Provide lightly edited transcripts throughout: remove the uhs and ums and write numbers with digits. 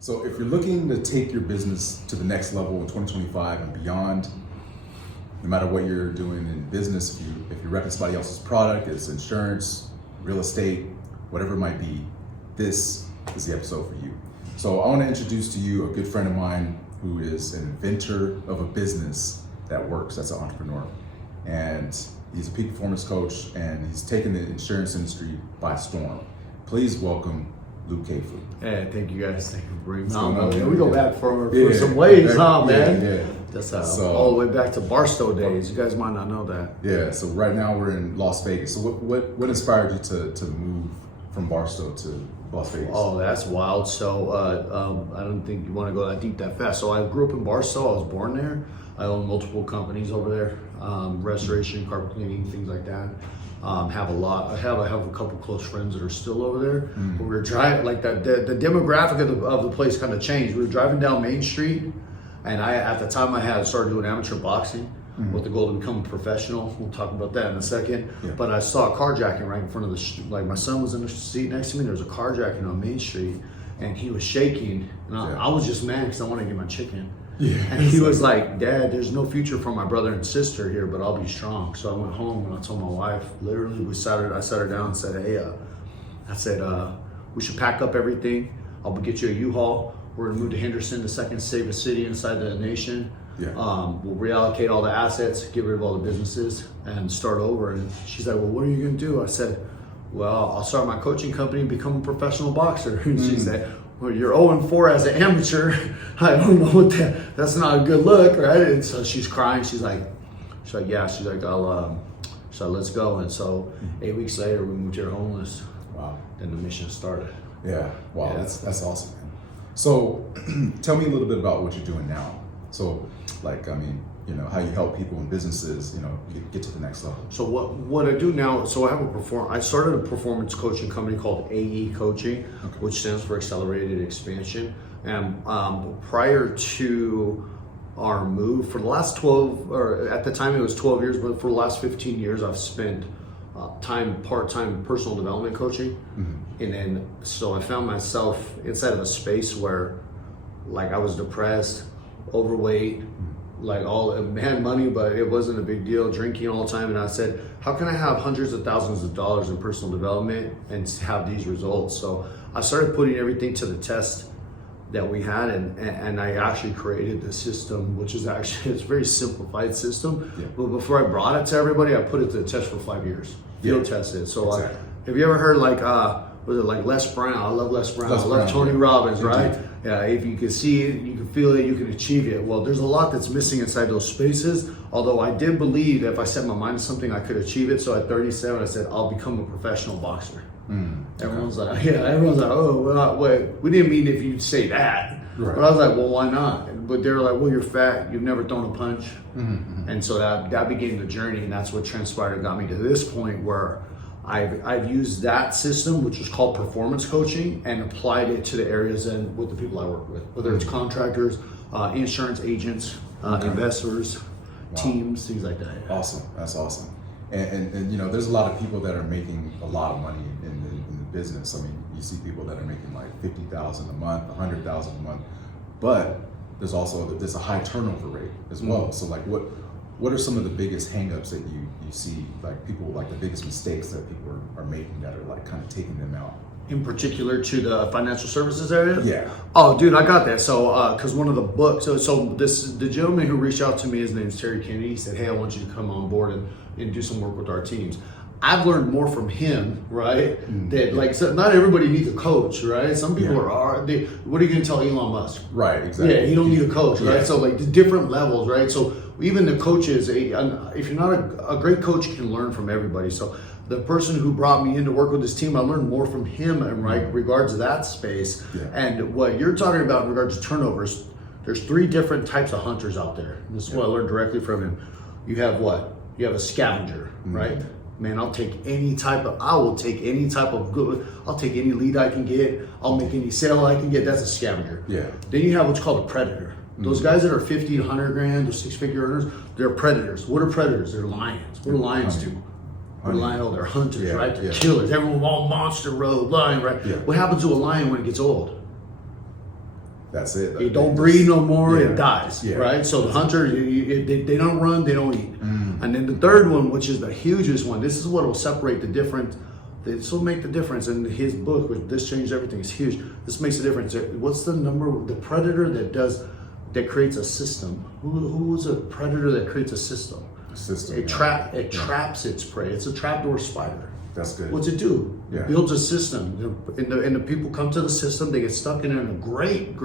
So if you're looking to take your business to the next level in 2025 and beyond, no matter what you're doing in business, if you're repping somebody else's product, it's insurance, real estate, whatever it might be, this is the episode for you. So I want to introduce to you a good friend of mine who is an inventor of a business that works. That's an entrepreneur. And he's a peak performance coach, and he's taken the insurance industry by storm. Please welcome Luke Haefele. Hey, thank you guys. Thank you for bringing me going on, on. man? We go back for some ways, ways, huh, man? Yeah. That's So- all the way back to Barstow days. You guys might not know that. Yeah, so right now we're in Las Vegas. So what inspired you to move from Barstow to Las Vegas? Oh, that's wild. So I don't think you want to go that deep that fast. So I grew up in Barstow. I was born there. I own multiple companies over there, restoration, carpet cleaning, things like that. I have a couple close friends that are still over there. But we were driving, like the demographic of the place kind of changed. We were driving down Main Street, and at the time I had started doing amateur boxing with the goal to become a professional. We'll talk about that in a second. Yeah. But I saw a carjacking right in front of like my son was in the seat next to me. There was a carjacking on Main Street, and he was shaking, and I was just mad because I wanted to get my chicken. Yeah, and he was like, "Dad, there's no future for my brother and sister here, but I'll be strong." So I went home and I told my wife, literally, I sat her down and said, "Hey, we should pack up everything. I'll get you a U-Haul. We're gonna move to Henderson, the second safest city inside the nation. Yeah. We'll reallocate all the assets, get rid of all the businesses, and start over." And she's like, "Well, what are you gonna do?" I said, "Well, I'll start my coaching company and become a professional boxer." And she said, "Well, you're 0-4 as an amateur. I don't know what that's not a good look, right?" And so she's crying. She's like, "Yeah." She's like, "Let's go." And so 8 weeks later, we moved here homeless. Wow. Then the mission started. Yeah. Wow. Yeah. That's awesome, man. So tell me a little bit about what you're doing now. So, how you help people and businesses, get to the next level. So what I do now, I started a performance coaching company called AE Coaching, which stands for Accelerated Expansion. And prior to our move, for the last 12, or at the time it was 12 years, but for the last 15 years, I've spent part-time personal development coaching. And then, so I found myself inside of a space where, like, I was depressed, overweight, like had money, but it wasn't a big deal, drinking all the time. And I said, how can I have hundreds of thousands of dollars in personal development and have these results? So I started putting everything to the test that we had, and I actually created the system, which is actually, it's a very simplified system. Yeah. But before I brought it to everybody, I put it to the test for 5 years, field tested. So exactly. Have you ever heard was it like Les Brown? I love Les Brown. I love Tony Robbins, right? Indeed. Yeah, if you can see it, you can feel it, you can achieve it. Well, there's a lot that's missing inside those spaces. Although I did believe that if I set my mind to something, I could achieve it. So at 37, I said, I'll become a professional boxer. Everyone's like, oh, well, wait, we didn't mean if you'd say that. Right. But I was like, well, why not? But they were like, well, you're fat, you've never thrown a punch. And so that began the journey, and that's what transpired and got me to this point where I've used that system, which is called performance coaching, and applied it to the areas and with the people I work with, whether it's contractors, insurance agents, investors, teams, things like that. Yeah. Awesome, that's awesome. And there's a lot of people that are making a lot of money in the business. I mean, you see people that are making like $50,000 a month, $100,000 a month, but there's a high turnover rate as well. So like, what are some of the biggest hangups that you see, like people, like the biggest mistakes that people are making that are like kind of taking them out? In particular to the financial services area? Yeah. Oh, dude, I got that. So, because one of the books, the gentleman who reached out to me, his name's Terry Kennedy. He said, "Hey, I want you to come on board and do some work with our teams." I've learned more from him, right? That so not everybody needs a coach, right? Some people what are you going to tell Elon Musk? Right, exactly. Yeah, you don't need a coach, right? So like the different levels, right? So even the coaches, if you're not a great coach, you can learn from everybody. So the person who brought me in to work with this team, I learned more from him in regards to that space. Yeah. And what you're talking about in regards to turnovers, there's 3 different types of hunters out there. This is what I learned directly from him. You have a scavenger, right? Man, I'll take any type of good, I'll take any lead I can get, I'll make any sale I can get. That's a scavenger. Yeah. Then you have what's called a predator. Those guys that are 50 to 100 grand, those 6-figure earners, they're predators. What are predators? They're lions. What do lions do? They're hunters, right? They're killers. Everyone all monster road lion, right? Yeah. What happens to a lion when it gets old? That's it. It don't breed no more. Yeah. It dies. Yeah. Right. So the hunter, they don't run, they don't eat. And then the third one, which is the hugest one, this is what will separate the difference. This will make the difference. In his book, which This Changed Everything, is huge. This makes a difference. What's the number? The predator that creates a system. Who's a predator that creates a system? System. It traps its prey. It's a trapdoor spider. That's good. What's it do? Yeah. It builds a system. And the people come to the system, they get stuck in a great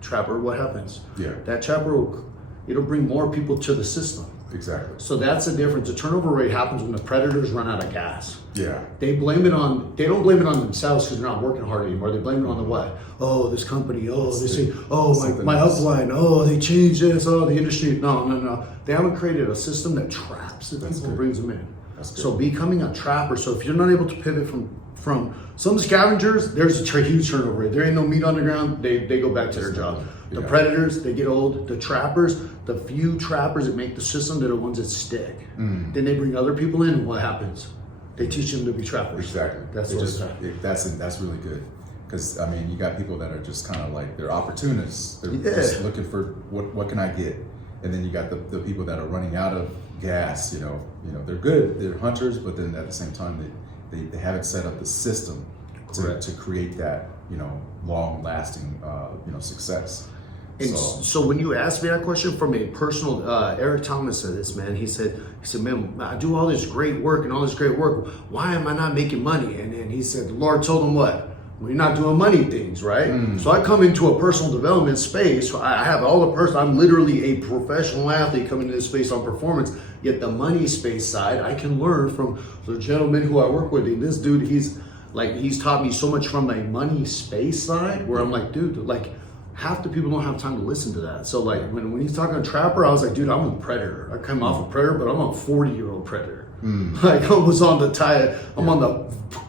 trapper. What happens? Yeah. That trapper it'll bring more people to the system. Exactly. So that's the difference. The turnover rate happens when the predators run out of gas. Yeah. They don't blame it on themselves because they're not working hard anymore. They blame it on the what? Oh, this company. Oh, they say, oh, my upline. Oh, they changed this. Oh, the industry. No. They haven't created a system that traps the people and brings them in. That's good. So becoming a trapper. So if you're not able to pivot from some scavengers, there's a huge turnover rate. There ain't no meat on the ground. They go back to their job. The predators, they get old. The trappers, the few trappers that make the system, they're the ones that stick. Then they bring other people in, and what happens? They teach them to be trappers. Exactly. That's really good. Because I mean, you got people that are just kind of like they're opportunists. They're just looking for what can I get, and then you got the people that are running out of gas. You know, they're good. They're hunters, but then at the same time, they haven't set up the system to create that long-lasting success. And so when you asked me that question from a personal, Eric Thomas said this, man. He said, man, I do all this great work and all this great work. Why am I not making money? And then he said, the Lord told him what? Well, you're not doing money things, right? So I come into a personal development space. I have all the I'm literally a professional athlete coming into this space on performance. Yet the money space side, I can learn from the gentleman who I work with. And this dude, he's taught me so much from a money space side where I'm like, dude, like, half the people don't have time to listen to that. So like when he's talking to trapper, I was like, dude, I'm a predator. I come off a predator, but I'm a 40-year-old predator. Like I was on the I'm on the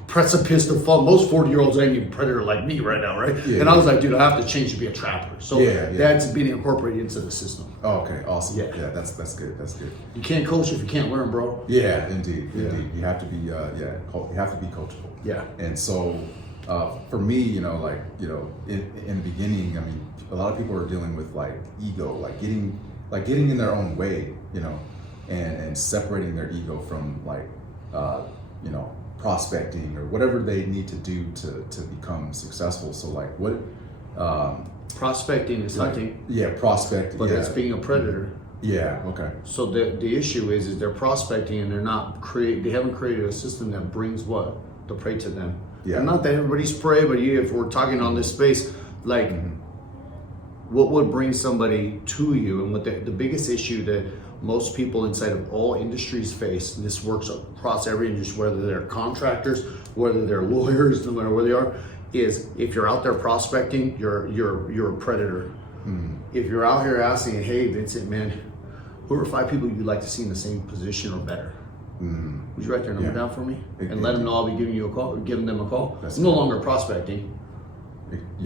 precipice to fall. Most 40-year-olds ain't even predator like me right now, right? Yeah, and I was like, dude, I have to change to be a trapper. So that's being incorporated into the system. Oh, okay, awesome. Yeah, that's good. That's good. You can't coach if you can't learn, bro. Yeah, indeed. You have to be you have to be coachable. Yeah. And so for me, in the beginning, I mean, a lot of people are dealing with like ego, like getting in their own way, and separating their ego from prospecting or whatever they need to do to become successful. So like what prospecting is hunting. Yeah, prospect. But that's being a predator. Yeah, okay. So the issue is they're prospecting and they haven't created a system that brings the prey to them. Yeah. And not that everybody's prey, but if we're talking on this space, like what would bring somebody to you, and what the biggest issue that most people inside of all industries face, and this works across every industry, whether they're contractors, whether they're lawyers, no matter where they are, is if you're out there prospecting, you're a predator. If you're out here asking, hey Vincent, man, who are 5 people you'd like to see in the same position or better? Would you write their number down for me and let them know I'll be giving them a call? I'm no longer prospecting.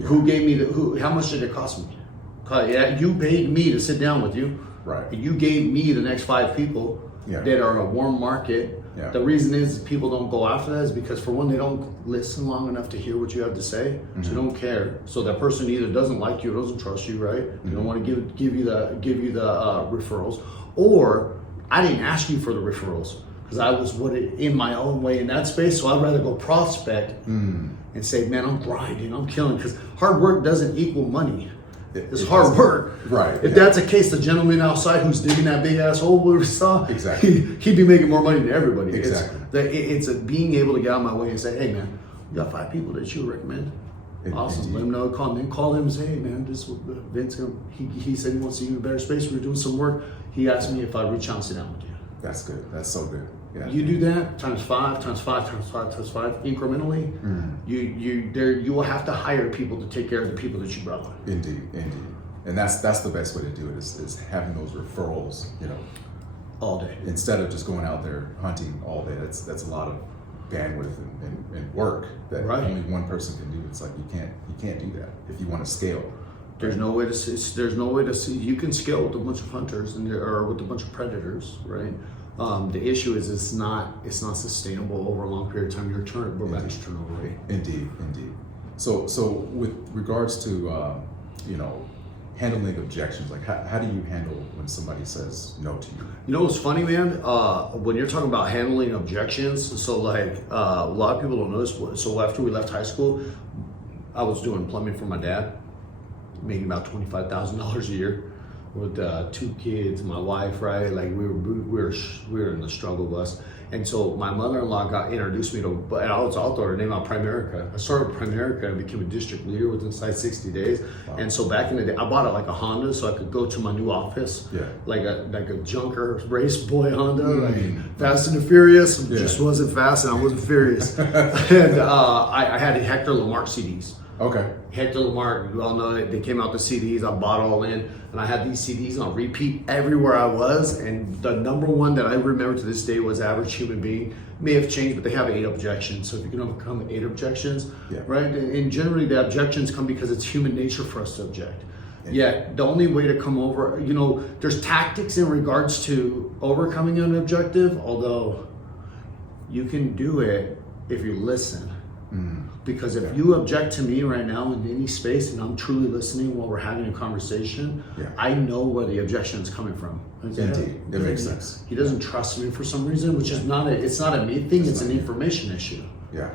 Who gave me how much did it cost me? You paid me to sit down with you. Right. And you gave me the next 5 people that are a warm market. Yeah. The reason is people don't go after that is because, for one, they don't listen long enough to hear what you have to say. So they don't care. So that person either doesn't like you or doesn't trust you, right? They don't want to give you the referrals, or I didn't ask you for the referrals because I was in my own way in that space. So I'd rather go prospect and say, man, I'm grinding, I'm killing, because hard work doesn't equal money. It's hard work. Right. If that's the case, the gentleman outside who's digging that big ass hole we saw, he'd be making more money than everybody. Exactly. It's being able to get out of my way and say, hey man, you got 5 people that you recommend. Awesome. Let them know. Call them and say, hey man, this Vince, he said he wants to see you in a better space. We're doing some work. He asked me if I'd reach out and sit down with you. That's good. That's so good. Yeah. You do that times 5, incrementally. You will have to hire people to take care of the people that you brought on. Indeed. And that's the best way to do it is having those referrals, all day, instead of just going out there hunting all day. That's a lot of bandwidth and work that only one person can do. It's like you can't do that if you want to scale. There's no way to see. You can scale with a bunch of hunters or with a bunch of predators, right? The issue is it's not sustainable over a long period of time. Your turnover rate. Indeed. So with regards to handling objections? Like, how do you handle when somebody says no to you? You know what's funny, man? When you're talking about handling objections, so like a lot of people don't know this. So after we left high school, I was doing plumbing for my dad, making about $25,000 a year with 2 kids, my wife, right? Like we were in the struggle bus. And so my mother-in-law introduced me to, and I'll throw her name out, Primerica. I started Primerica and became a district leader within 60 days. Wow. And so back in the day, I bought it like a Honda so I could go to my new office, like a junker race boy Honda, like Fast and the Furious. Just wasn't fast and I wasn't furious. And I had Hector Lamarck CDs. Okay. Hector Lamarck, you all know it. They came out the CDs. I bought all in, and I had these CDs on repeat everywhere I was. And the number one that I remember to this day was "Average Human Being." May have changed, but they have 8 objections. So if you can overcome 8 objections, right? And generally, the objections come because it's human nature for us to object. Yet the only way to come over, there's tactics in regards to overcoming an objective. Although you can do it if you listen. Because if you object to me right now in any space and I'm truly listening while we're having a conversation, I know where the objection is coming from. Indeed, it makes sense. He doesn't trust me for some reason, which is it's not a me thing, it's an information issue. Yeah,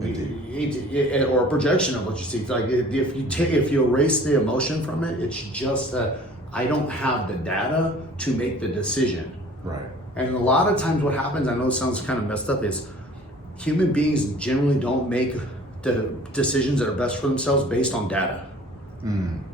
indeed. Or a projection of what you see. Like if you erase the emotion from it, it's just that I don't have the data to make the decision. Right. And a lot of times what happens, I know it sounds kind of messed up, is human beings generally don't make the decisions that are best for themselves based on data.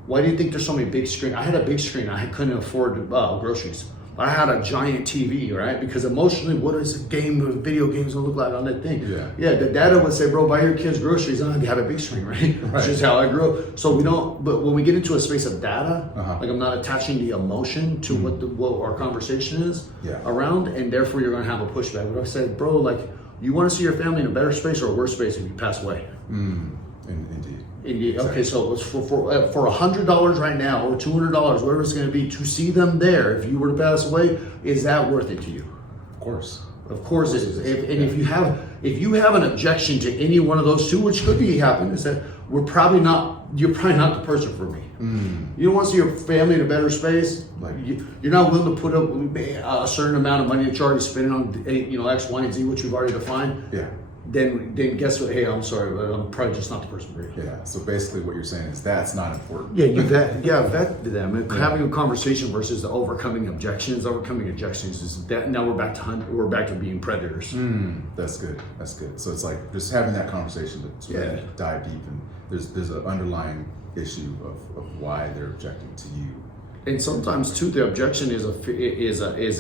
Why do you think there's so many big screens? I had a big screen. I couldn't afford groceries. I had a giant TV, right? Because emotionally, what is a game of video games gonna look like on that thing? Yeah, the data would say, bro, buy your kids groceries. I had a big screen, right? That's just how I grew up. So we don't, but when we get into a space of data, like I'm not attaching the emotion to what our conversation is around, and therefore you're gonna have a pushback. But I said, bro, like, you want to see your family in a better space or a worse space if you pass away? Indeed. Exactly. Okay, so it's for $100 right now or $200, whatever it's going to be, to see them there. If you were to pass away, is that worth it to you? Of course. Of course it is. If you have an objection to any one of those two, which could be happening, is that you're probably not the person for me. You don't want to see your family in a better space. Like you're not willing to put up a certain amount of money that you're already spending on X, Y, and Z, which we've already defined. Then guess what? Hey, I'm sorry, but I'm probably just not the person for you. Yeah. So basically, what you're saying is that's not important. Yeah, vet them. And having a conversation versus the overcoming objections. Overcoming objections is that now we're back to being predators. That's good. That's good. So it's like just having that conversation to really dive deep, and there's an underlying issue of why they're objecting to you. And sometimes too, the objection is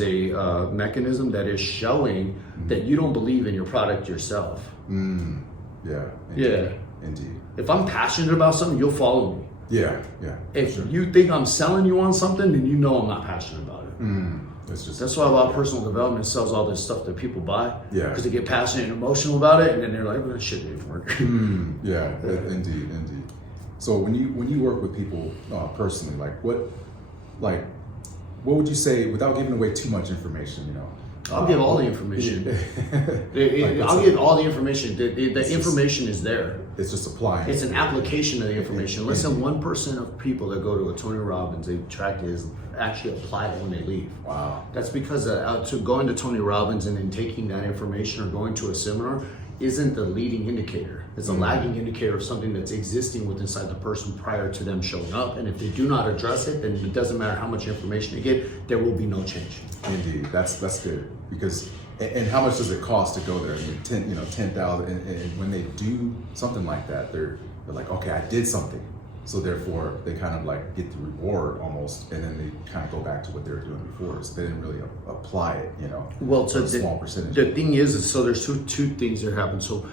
a mechanism that is showing that you don't believe in your product yourself. Yeah. Indeed. If I'm passionate about something, you'll follow me. Yeah. If you think I'm selling you on something, then you know I'm not passionate about it. That's why a lot of personal development sells all this stuff that people buy. Because they get passionate and emotional about it, and then they're like, well, that shit didn't work. Indeed. So when you work with people personally, what would you say, without giving away too much information, I'll give all the information. I'll give all the information. The information is there. It's just applying. It's an application of the information. Less than 1% of people that go to a Tony Robbins, they track is actually apply it when they leave. Wow. That's because to going to Tony Robbins and then taking that information or going to a seminar isn't the leading indicator. It's a lagging indicator of something that's existing within inside the person prior to them showing up. And if they do not address it, then it doesn't matter how much information they get, there will be no change. Indeed, that's good. Because and how much does it cost to go there? I mean, 10,000. And when they do something like that, they're like, okay, I did something. So therefore, they kind of like get the reward almost, and then they kind of go back to what they were doing before. So they didn't really apply it, Well, so a small percentage. The thing is so there's two things that happen. So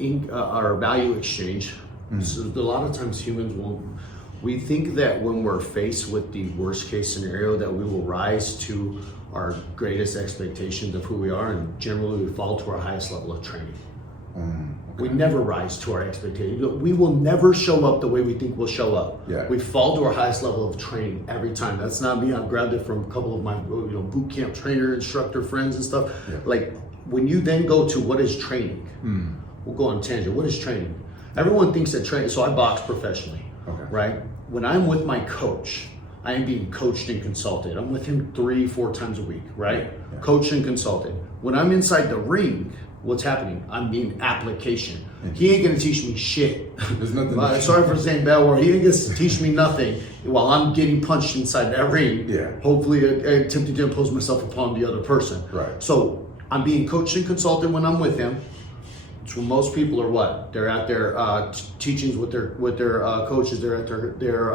in our value exchange, so a lot of times humans we think that when we're faced with the worst case scenario that we will rise to our greatest expectations of who we are, and generally we fall to our highest level of training. We never rise to our expectations. We will never show up the way we think we'll show up. We fall to our highest level of training every time. That's not me. I've grabbed it from a couple of my boot camp trainer, instructor friends and stuff. Like when you then go to what is training, we'll go on a tangent. What is training? Everyone thinks that training, so I box professionally. Okay. right? When I'm with my coach, I am being coached and consulted. I'm with him 3-4 times a week, right? Yeah. Coached and consulted. When I'm inside the ring, what's happening? I'm being application. He ain't gonna teach me shit. There's nothing. Sorry for saying bad word. He ain't gonna teach me nothing while I'm getting punched inside that ring. Yeah. Hopefully, attempting to impose myself upon the other person. Right. So I'm being coached and consulted when I'm with him. So most people are what? They're at their teachings with their coaches. They're at their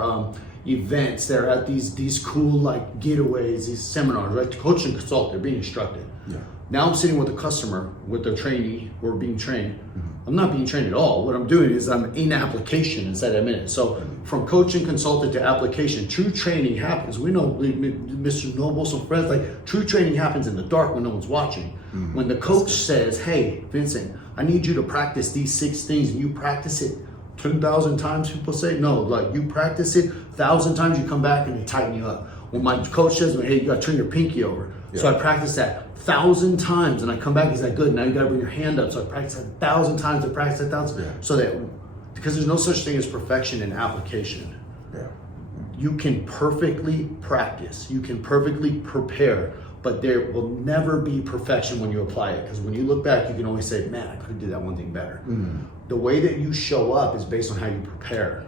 events. They're at these cool like getaways, these seminars. Right? Coach and consult. They're being instructed. Yeah. Now I'm sitting with a customer, with a trainee, or being trained. I'm not being trained at all. What I'm doing is I'm in application inside that minute. So from coach and consultant to application, true training happens. We know Mr. Noble, some friends, like true training happens in the dark when no one's watching. When the coach says, hey, Vincent, I need you to practice these 6 things, and you practice it 10,000 times, people say, no, like you practice it 1,000 times, you come back and they tighten you up. When my coach says, hey, you gotta turn your pinky over. Yeah. So I practice that 1,000 times, and I come back, he's like, good, now you gotta bring your hand up. So I practice that 1,000 times, I practice that 1,000. Yeah. So that, because there's no such thing as perfection in application. Yeah. You can perfectly practice, you can perfectly prepare, but there will never be perfection when you apply it. Because when you look back, you can always say, man, I could have did that one thing better. The way that you show up is based on how you prepare.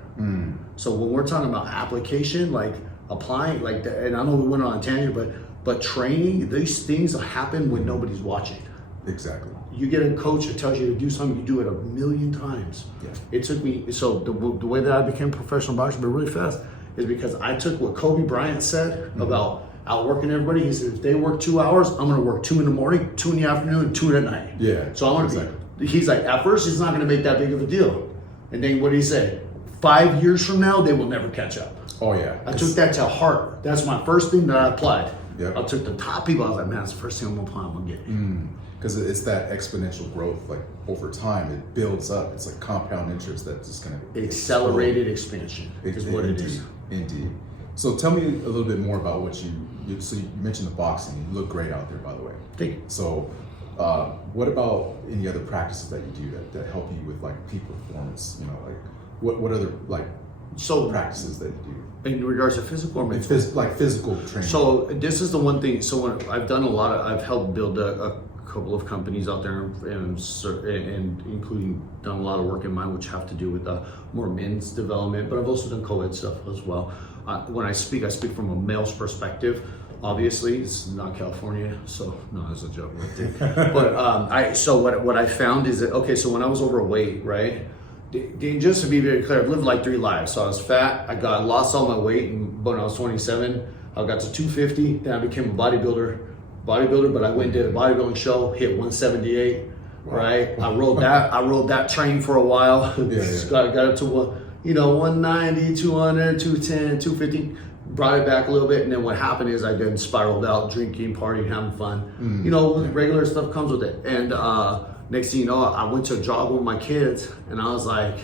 So when we're talking about application, like applying, like, and I know we went on a tangent, but training, these things happen when nobody's watching. Exactly. You get a coach that tells you to do something, you do it 1,000,000 times. Yeah. It took me, so the way that I became a professional boxer, but really fast, is because I took what Kobe Bryant said about outworking everybody. He said, if they work 2 hours, I'm gonna work 2 in the morning, 2 in the afternoon, and 2 at night. Yeah. So I'm gonna be, he's like, at first it's not gonna make that big of a deal. And then what did he say? 5 years from now, they will never catch up. Oh yeah. I took that to heart. That's my first thing that I applied. Yep. I took the top people, I was like, man, that's the first thing I'm gonna apply, I'm gonna get. Because it's that exponential growth, like over time, it builds up. It's like compound interest that's just gonna Accelerated expansion is what it is. Indeed. So tell me a little bit more about what you so you mentioned the boxing. You look great out there, by the way. Thank you. So what about any other practices that you do that help you with like peak performance? You know, like what other like practices that you do? In regards to physical or mental? Like physical training. So this is the one thing. So when I've done I've helped build a couple of companies out there, and including done a lot of work in mine, which have to do with more men's development. But I've also done co-ed stuff as well. When I speak from a male's perspective. Obviously, it's not California, so no, that's a joke. But so what I found is that, okay, so when I was overweight, right? Just to be very clear, I've lived like 3 lives. So I was fat, I lost all my weight when I was 27. I got to 250, then I became a bodybuilder, but I went and did a bodybuilding show, hit 178, right? I rode that train for a while. Got up to 190, 200, 210, 250. Brought it back a little bit, and then what happened is I then spiraled out, drinking, partying, having fun. Regular stuff comes with it. And next thing you know, I went to a jog with my kids, and I was like,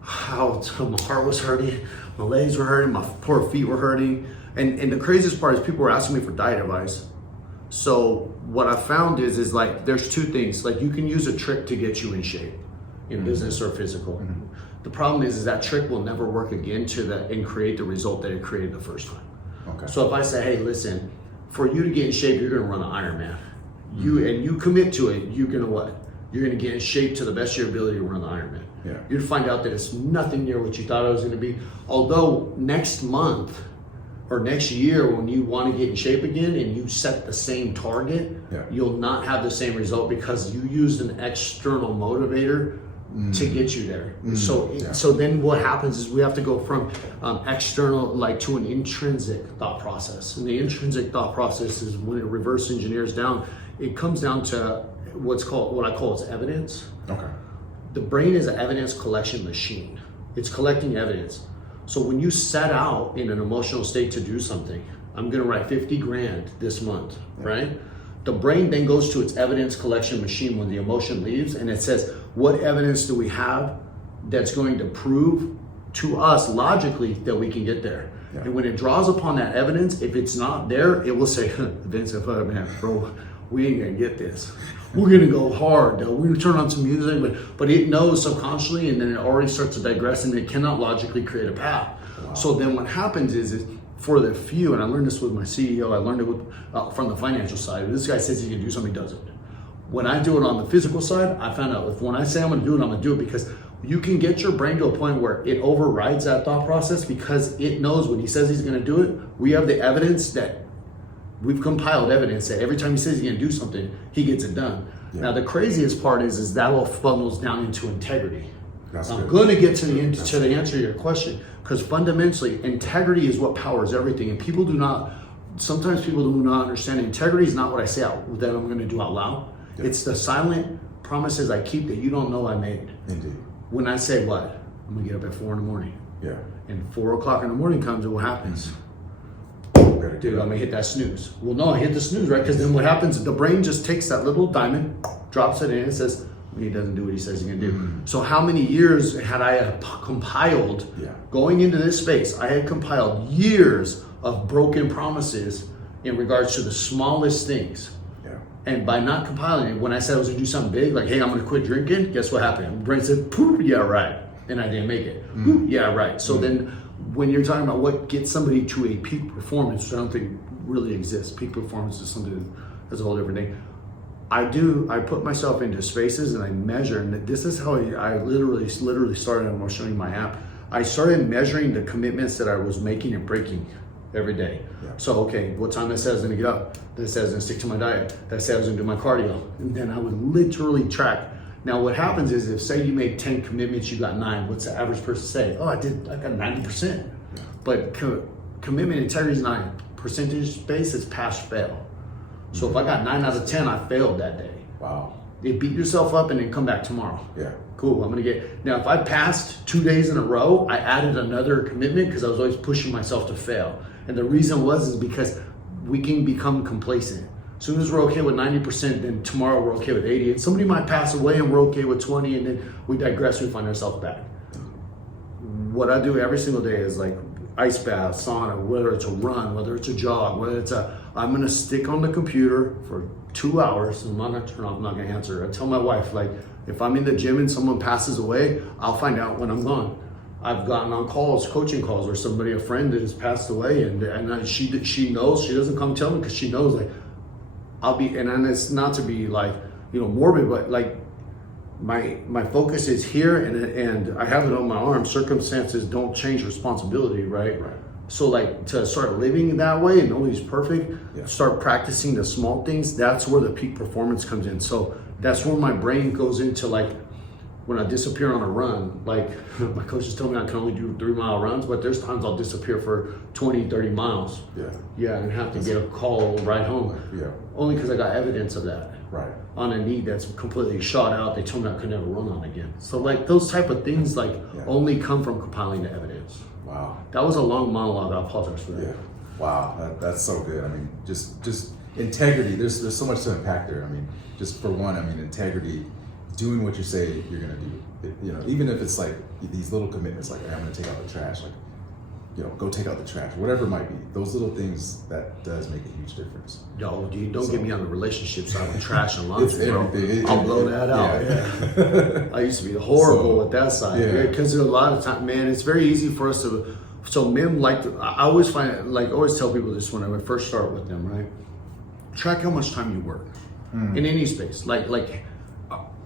my heart was hurting, my legs were hurting, my poor feet were hurting. And the craziest part is people were asking me for diet advice. So what I found is like there's 2 things. Like you can use a trick to get you in shape, in business or physical. The problem is that trick will never work again and create the result that it created the first time. Okay. So if I say, hey, listen, for you to get in shape, you're gonna run an Ironman. You commit to it, you're gonna what? You're gonna get in shape to the best of your ability to run the Ironman. Yeah. You'd find out that it's nothing near what you thought it was gonna be. Although next month or next year, when you want to get in shape again and you set the same target, you'll not have the same result because you used an external motivator to get you there. So then what happens is we have to go from external to an intrinsic thought process. And the intrinsic thought process is when it reverse engineers down, it comes down to what I call evidence. Okay. The brain is an evidence collection machine. It's collecting evidence. So when you set out in an emotional state to do something, I'm gonna write 50 grand this month, right? The brain then goes to its evidence collection machine when the emotion leaves, and it says, what evidence do we have that's going to prove to us logically that we can get there? And when it draws upon that evidence, if it's not there, it will say, Vince, man, bro, we ain't gonna get this. We're gonna go hard though. We're gonna turn on some music, but it knows subconsciously, and then it already starts to digress, and it cannot logically create a path. Wow. So then what happens is for the few, and I learned this with my CEO, I learned it from the financial side. This guy says he can do something, he does it. When I do it on the physical side, I found out if when I say I'm gonna do it, I'm gonna do it, because you can get your brain to a point where it overrides that thought process, because it knows when he says he's gonna do it, we have the evidence that we've compiled evidence that every time he says he's gonna do something, he gets it done. Yeah. Now the craziest part is that all funnels down into integrity. I'm going to get to the answer to your question, because fundamentally integrity is what powers everything, and sometimes people do not understand. Integrity is not what I say out that I'm going to do out loud. Yeah. It's the silent promises I keep that you don't know I made. Indeed. When I say what? I'm going to get up at 4 a.m. Yeah. And 4 o'clock in the morning comes, and what happens? Dude, I'm gonna hit that snooze. Well, no, I hit the snooze, right? Because then what happens, the brain just takes that little diamond, drops it in, and says, he doesn't do what he says he's gonna do. Mm-hmm. So how many years had I compiled, going into this space, I had compiled years of broken promises in regards to the smallest things. Yeah. And by not compiling it, when I said I was gonna do something big, like, hey, I'm gonna quit drinking, guess what happened? My brain said, poof, yeah, right. And I didn't make it. Mm-hmm. Poof, yeah, right. So then when you're talking about what gets somebody to a peak performance, which I don't think really exists, peak performance is something that's a whole different thing. I put myself into spaces and I measure, and this is how I literally started, and I'll show you my app. I started measuring the commitments that I was making and breaking every day. Yeah. So, okay, what time that says I was gonna get up, that says I was gonna stick to my diet, that says I was gonna do my cardio, and then I would literally track. Now what happens is, if say you made 10 commitments, you got 9, what's the average person say? Oh, I got 90%. Yeah. But commitment integrity is not percentage based, it's pass fail. So if I got 9 out of 10, I failed that day. Wow. You beat yourself up and then come back tomorrow. Yeah. Cool, I'm gonna get, now if I passed 2 days in a row, I added another commitment because I was always pushing myself to fail. And the reason is because we can become complacent. As soon as we're okay with 90%, then tomorrow we're okay with 80. And somebody might pass away and we're okay with 20, and then we digress, we find ourselves back. What I do every single day is like ice bath, sauna, whether it's a run, whether it's a jog, I'm gonna stick on the computer for 2 hours, and I'm not gonna turn off, I'm not gonna answer. I tell my wife, like, if I'm in the gym and someone passes away, I'll find out when I'm gone. I've gotten on calls, coaching calls, where a friend that has passed away, and she knows, she doesn't come tell me because she knows, like, and it's not to be like, morbid, but like my focus is here, and I have it on my arm. Circumstances don't change responsibility, right? Right. So like, to start living that way and nobody's perfect, start practicing the small things. That's where the peak performance comes in. So that's where my brain goes into, like, when I disappear on a run, like my coaches tell me I can only do 3-mile runs, but there's times I'll disappear for 20, 30 miles. Yeah, and have to get a call right home. Yeah. Only because I got evidence of that. Right. On a knee that's completely shot out. They told me I could never run on again. So like those type of things, like, only come from compiling the evidence. Wow. That was a long monologue. I apologize for that. Yeah. Wow, that's so good. I mean, just integrity. There's so much to unpack there. I mean, just for one, integrity. Doing what you say you're gonna do, even if it's like these little commitments, like, hey, I'm gonna take out the trash, like, go take out the trash, whatever it might be. Those little things, that does make a huge difference. Yo, dude, don't get me on the relationship side with trash and laundry, bro. I'll blow that out. Yeah. I used to be horrible with that side, because a lot of time, man, it's very easy for us to. So men I always find it, like, always tell people this when I first start with them, right? Track how much time you work in any space, like.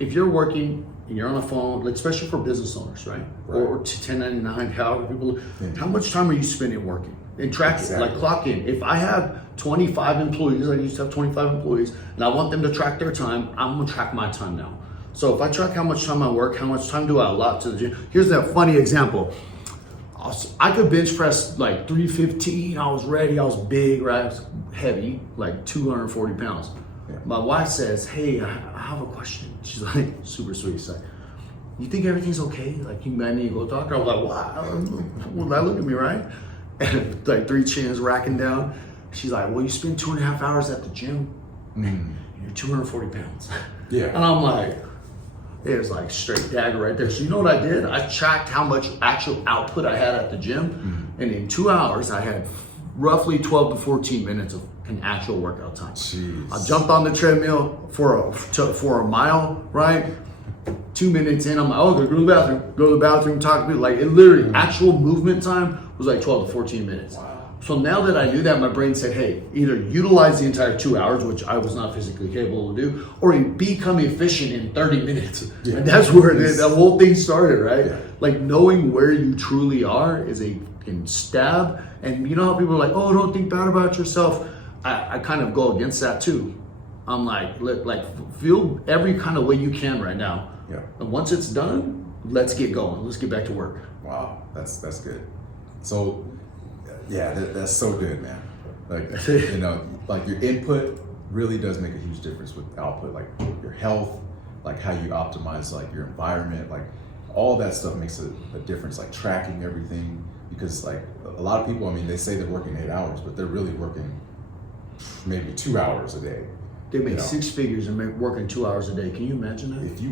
If you're working and you're on a phone, like, especially for business owners, right? Or 1099, however people, how much time are you spending working? And track it, like clock in. If I have 25 employees, I used to have 25 employees, and I want them to track their time, I'm gonna track my time now. So if I track how much time I work, how much time do I allot to the gym? Here's that funny example. I could bench press like 315, I was ready, I was big, right? I was heavy, like 240 pounds. My wife says, hey, I have a question. She's like, super sweet. She's like, you think everything's okay? Like, you might need to go to the doctor? I was like, what? Well, that look at me, right? And like 3 chins racking down. She's like, well, you spend 2.5 hours at the gym, and you're 240 pounds. Yeah. And I'm like, it was like straight dagger right there. So you know what I did? I tracked how much actual output I had at the gym. And in 2 hours, I had roughly 12 to 14 minutes of in actual workout time. Jeez. I jumped on the treadmill for a mile, right? 2 minutes in, I'm like, oh, go to the bathroom, talk to people. Like, it literally, actual movement time was like 12 to 14 minutes. Wow. So now that I knew that, my brain said, hey, either utilize the entire 2 hours, which I was not physically capable to do, or become efficient in 30 minutes. Yeah. And that's where the whole thing started, right? Yeah. Like, knowing where you truly are is a fucking stab. And you know how people are like, oh, don't think bad about yourself. I kind of go against that too. I'm like feel every kind of way you can right now. Yeah. And once it's done, let's get going. Let's get back to work. Wow, that's good. So, yeah, that's so good, man. Like, you know, like your input really does make a huge difference with output. Like your health, like how you optimize like your environment, like all that stuff makes a difference. Like tracking everything, because like a lot of people, I mean, they say they're working 8 hours, but they're really working maybe 2 hours a day. They make 6 figures and working 2 hours a day. Can you imagine that? If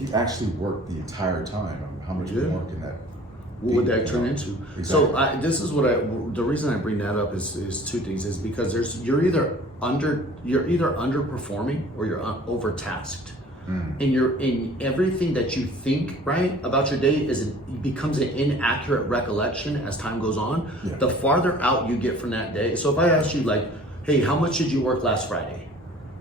you actually work the entire time, I mean, how much more can that? What would that turn into? Exactly. So this is the reason I bring that up is 2 things. Is because you're either underperforming or you're overtasked. And you're in everything that you think right about your day becomes an inaccurate recollection as time goes on. Yeah. The farther out you get from that day. So if I ask you like, hey, how much did you work last Friday?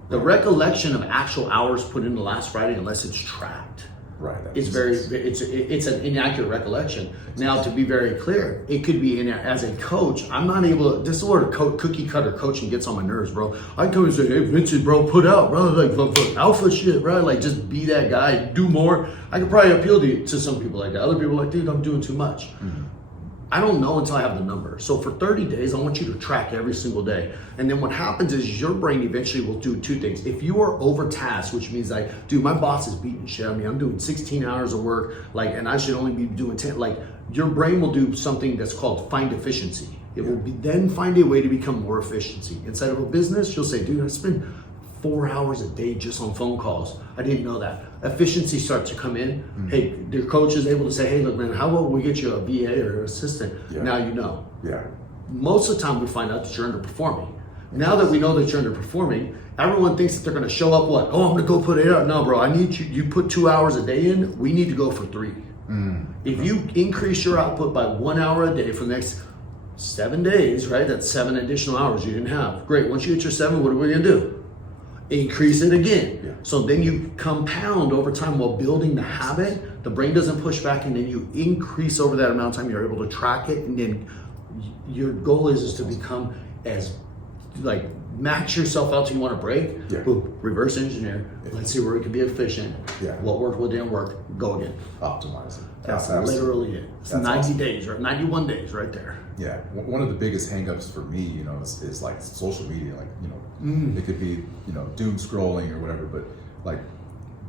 The recollection of actual hours put into last Friday, unless it's tracked, right, it's an inaccurate recollection. Now, to be very clear, it could be as a coach, I'm not able to, this is where cookie cutter coaching gets on my nerves, bro. I come and say, hey, Vincent, bro, put out, bro, like alpha shit, right? Like, just be that guy, do more. I could probably appeal to some people like that. Other people are like, dude, I'm doing too much. I don't know until I have the number. So for 30 days, I want you to track every single day. And then what happens is your brain eventually will do 2 things. If you are overtasked, which means like, dude, my boss is beating shit. I mean, I'm doing 16 hours of work, like, and I should only be doing 10. Like, your brain will do something that's called find efficiency. It will then find a way to become more efficiency. Inside of a business, you'll say, dude, I spend 4 hours a day just on phone calls. I didn't know that. Efficiency starts to come in. Hey, your coach is able to say, hey, look, man, how about we get you a VA or an assistant? Yeah. Now you know. Yeah. Most of the time we find out that you're underperforming. Now that we know that you're underperforming, everyone thinks that they're going to show up what? Oh, I'm going to go put 8 hours. No, bro, I need you put 2 hours a day in. We need to go for 3. If you increase your output by 1 hour a day for the next 7 days, right? That's 7 additional hours you didn't have. Great. Once you hit your 7, what are we going to do? Increase it again. Yeah. So then you compound over time while building the habit. The brain doesn't push back, and then you increase over that amount of time. You're able to track it, and then your goal is to become as like max yourself out till you want to break. Yeah. Boom, reverse engineer. Let's see where it can be efficient. Yeah. What worked, what didn't work. Go again. Optimize it. That's literally it. It's 90 days, right? 91 days, right there. Yeah, one of the biggest hangups for me, you know, is like social media. Like, you know, it could be, you know, doom scrolling or whatever, but like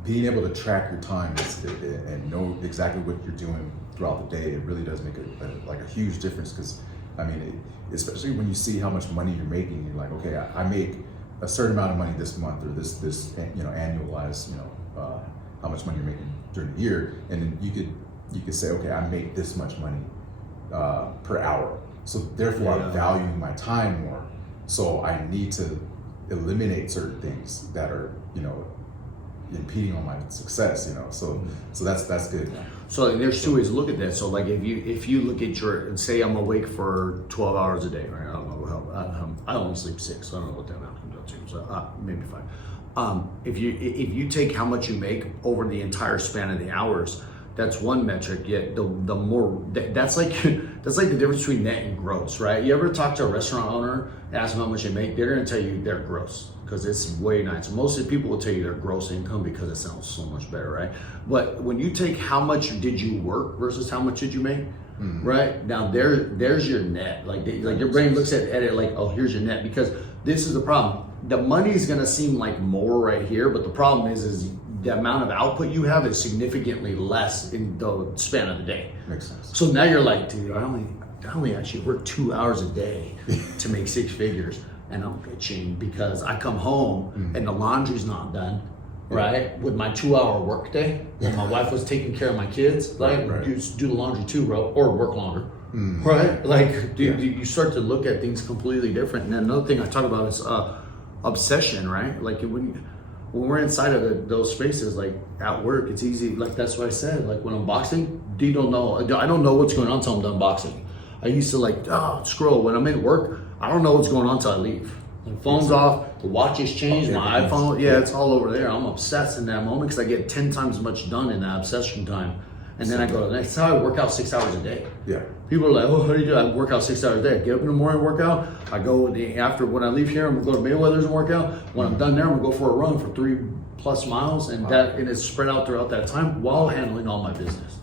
being able to track your time and know exactly what you're doing throughout the day, it really does make a huge difference. Because I mean, especially when you see how much money you're making, you're like, okay, I make a certain amount of money this month, or this you know, annualized, you know, how much money you're making during the year, and then you could say, okay, I make this much money per hour. So therefore I'm valuing my time more. So I need to eliminate certain things that are, you know, impeding on my success, you know. So that's good. So there's 2 ways to look at that. So like if you look at your, say I'm awake for 12 hours a day, right? I don't know how, I only sleep 6, so I don't know what that amount comes out to. So maybe 5. If you take how much you make over the entire span of the hours, that's one metric. Yet the more that's like the difference between net and gross, right? You ever talk to a restaurant owner, ask them how much they make? They're gonna tell you they're gross because it's way nicer. Most of the people will tell you their gross income because it sounds so much better, right? But when you take how much did you work versus how much did you make, right? Now there's your net. Like your brain looks at it like, oh, here's your net, because this is the problem. The money is gonna seem like more right here, but the problem is the amount of output you have is significantly less in the span of the day. Makes sense. So now you're like, dude, I only actually work 2 hours a day to make 6 figures, and I'm bitching because I come home and the laundry's not done, right? With my 2-hour work day, when my wife was taking care of my kids, like, right. do the laundry too, bro, or work longer. right? Like, you start to look at things completely different. And then another thing I talk about is obsession, right? Like when we're inside of those spaces, like at work, it's easy. Like that's what I said. Like when I'm boxing, you don't know. I don't know what's going on until I'm done boxing. I used to like scroll. When I'm at work, I don't know what's going on until I leave. The phone's off, the watch has changed, my iPhone, it's all over there. I'm obsessed in that moment because I get 10 times as much done in that obsession time. And then I go, that's how I work out 6 hours a day. Yeah. People are like, oh, how do you do? I work out 6 hours a day. I get up in the morning, work out. I go after when I leave here, I'm gonna go to Mayweather's and work out. When I'm done there, I'm gonna go for a run for 3+ miles, and and it's spread out throughout that time while handling all my business.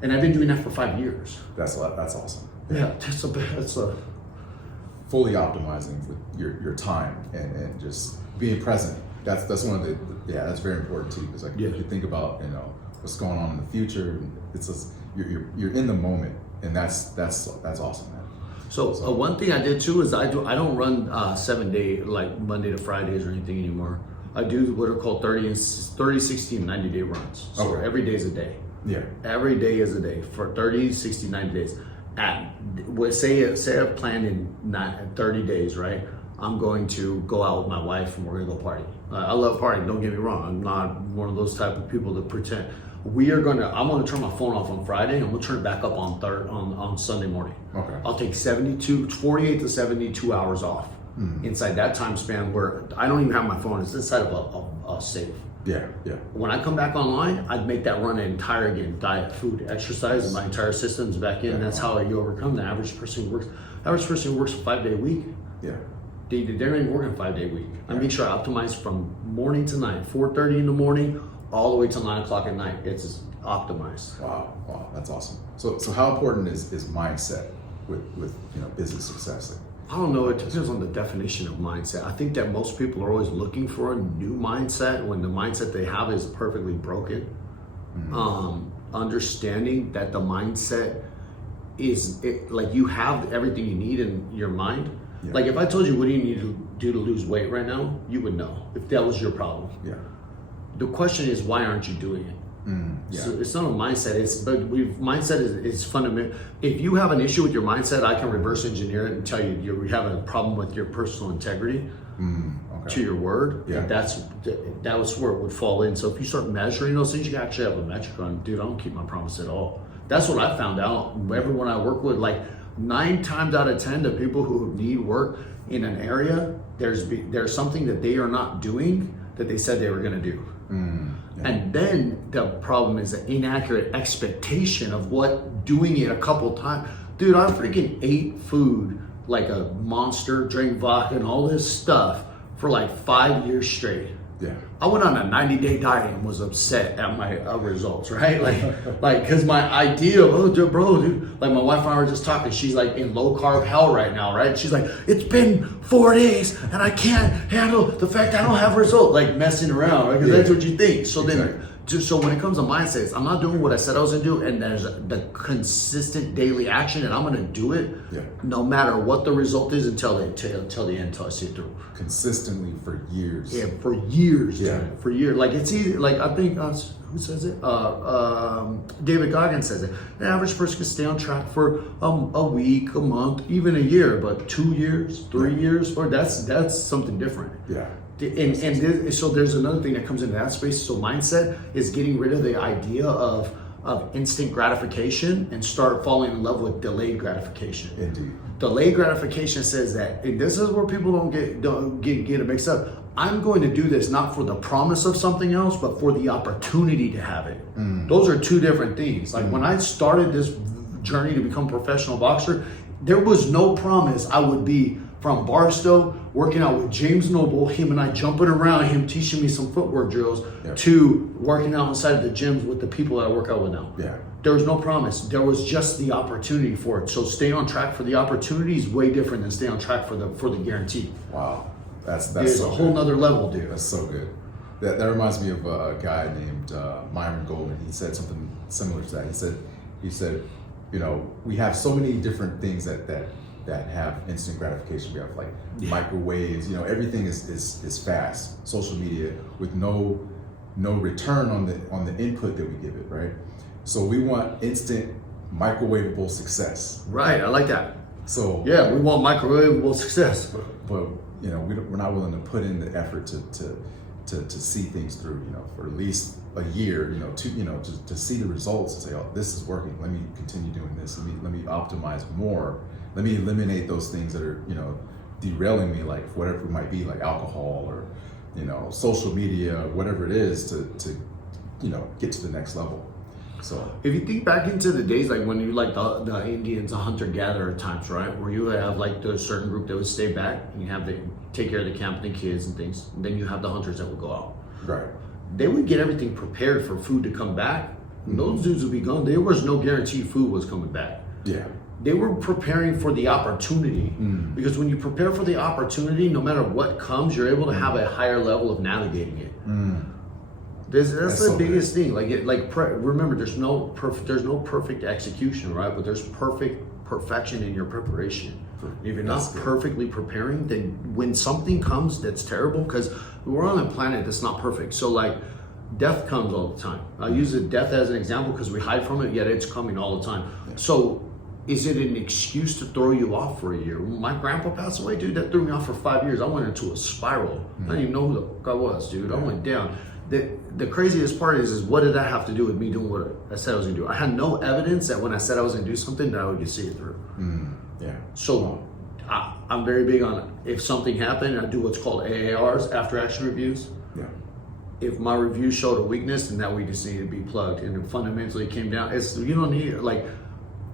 And I've been doing that for 5 years. That's awesome. Yeah, that's a fully optimizing with your time and just being present. That's one of the that's very important too, because like if you think about what's going on in the future, it's just, you're in the moment, and that's awesome, man. So one thing I did too is I don't run 7 day like Monday to Fridays or anything anymore. I do what are called 30, 60, and 90 day runs. So every day is a day. Yeah. Every day is a day for 30, 60, 90 days. Say I've planned in 30 days, right? I'm going to go out with my wife and we're gonna go party. I love partying, don't get me wrong. I'm not one of those type of people that pretend. I'm gonna turn my phone off on Friday and I'm gonna turn it back up on Sunday morning. Okay. I'll take 48 to 72 hours off inside that time span where I don't even have my phone. It's inside of a safe. Yeah. When I come back online, I'd make that run entire again, diet, food, exercise, and my entire system's back in. That's how you overcome the average person who works. Average person who works a 5 day week. Yeah. They're not even working a 5 day week. I make sure I optimize from morning to night, 4:30 in the morning, all the way till 9 o'clock at night. It's optimized. Wow, that's awesome. So how important is mindset with business success? I don't know. It depends on the definition of mindset. I think that most people are always looking for a new mindset when the mindset they have is perfectly broken. Understanding that the mindset is like you have everything you need in your mind. Yeah. Like if I told you what do you need to do to lose weight right now, you would know if that was your problem. Yeah. The question is, why aren't you doing it? So it's not a mindset. Mindset is fundamental. If you have an issue with your mindset, I can reverse engineer it and tell you you're having a problem with your personal integrity to your word. Yeah. That was where it would fall in. So if you start measuring those things, you can actually have a metric on. Dude, I don't keep my promise at all. That's what I found out. Everyone I work with, like 9 times out of 10, the people who need work in an area, there's something that they are not doing that they said they were going to do. And then the problem is the inaccurate expectation of what doing it a couple times. Dude, I freaking ate food like a monster, drank vodka and all this stuff for like 5 years straight. Yeah. I went on a 90-day diet and was upset at my results, right? Like, cause my idea of, dude, like my wife and I were just talking, she's like in low carb hell right now, right? She's like, it's been 4 days and I can't handle the fact I don't have results, like messing around, right? Cause that's what you think. So then, so when it comes to mindsets, I'm not doing what I said I was gonna do, and there's the consistent daily action, and I'm gonna do it no matter what the result is until the end, until I see it through. Consistently for years. Yeah, for years. Yeah, dude, for years. Like it's easy. Like I think who says it? David Goggins says it. The average person can stay on track for a week, a month, even a year, but 2 years, 3 years, or that's something different. Yeah. So there's another thing that comes into that space. So mindset is getting rid of the idea of instant gratification and start falling in love with delayed gratification. Indeed. Delayed gratification says that, and this is where people don't get it mixed up. I'm going to do this not for the promise of something else, but for the opportunity to have it. Those are two different things. Like when I started this journey to become a professional boxer, there was no promise I would be from Barstow, working out with James Noble, him and I jumping around, him teaching me some footwork drills, to working out inside the gyms with the people that I work out with now. Yeah. There was no promise. There was just the opportunity for it. So stay on track for the opportunity is way different than stay on track for the guarantee. Wow. That's There's so a whole nother level, dude. That's so good. That reminds me of a guy named Myron Golden. He said something similar to that. He said, we have so many different things that have instant gratification. We have like microwaves, everything is fast. Social media with no return on the input that we give it, right? So we want instant microwavable success. Right, I like that. So Yeah, we want microwavable success. but you know, we're not willing to put in the effort to see things through, you know, for at least a year, you know, to see the results and say, oh, this is working. Let me continue doing this. Let me optimize more. Let me eliminate those things that are, you know, derailing me, like whatever it might be, like alcohol or, you know, social media, whatever it is, to you know, get to the next level. So if you think back into the days like when you like the Indians, the hunter-gatherer times, right, where you have like the certain group that would stay back and you have to take care of the camp and the kids and things, and then you have the hunters that would go out. right. They would get everything prepared for food to come back. And those dudes would be gone. There was no guarantee food was coming back. Yeah. They were preparing for the opportunity, because when you prepare for the opportunity, no matter what comes, you're able to have a higher level of navigating it. That's the so biggest thing. Remember, there's no perfect execution, right? But there's perfection in your preparation. If you're not perfectly preparing, then when something comes that's terrible, because we're on a planet that's not perfect. So like death comes all the time. I use death as an example because we hide from it, yet it's coming all the time. Yeah. So is it an excuse to throw you off for a year? When my grandpa passed away, dude, that threw me off for 5 years. I went into a spiral. I didn't even know who the fuck I was, dude. I went down. The craziest part is what did that have to do with me doing what I said I was gonna do? I had no evidence that when I said I was gonna do something that I would see it through. Yeah. So I'm very big on it. If something happened, I do what's called AARs, after action reviews. Yeah. If my review showed a weakness, then that weakness needed to be plugged. And it fundamentally came down, you don't need, like,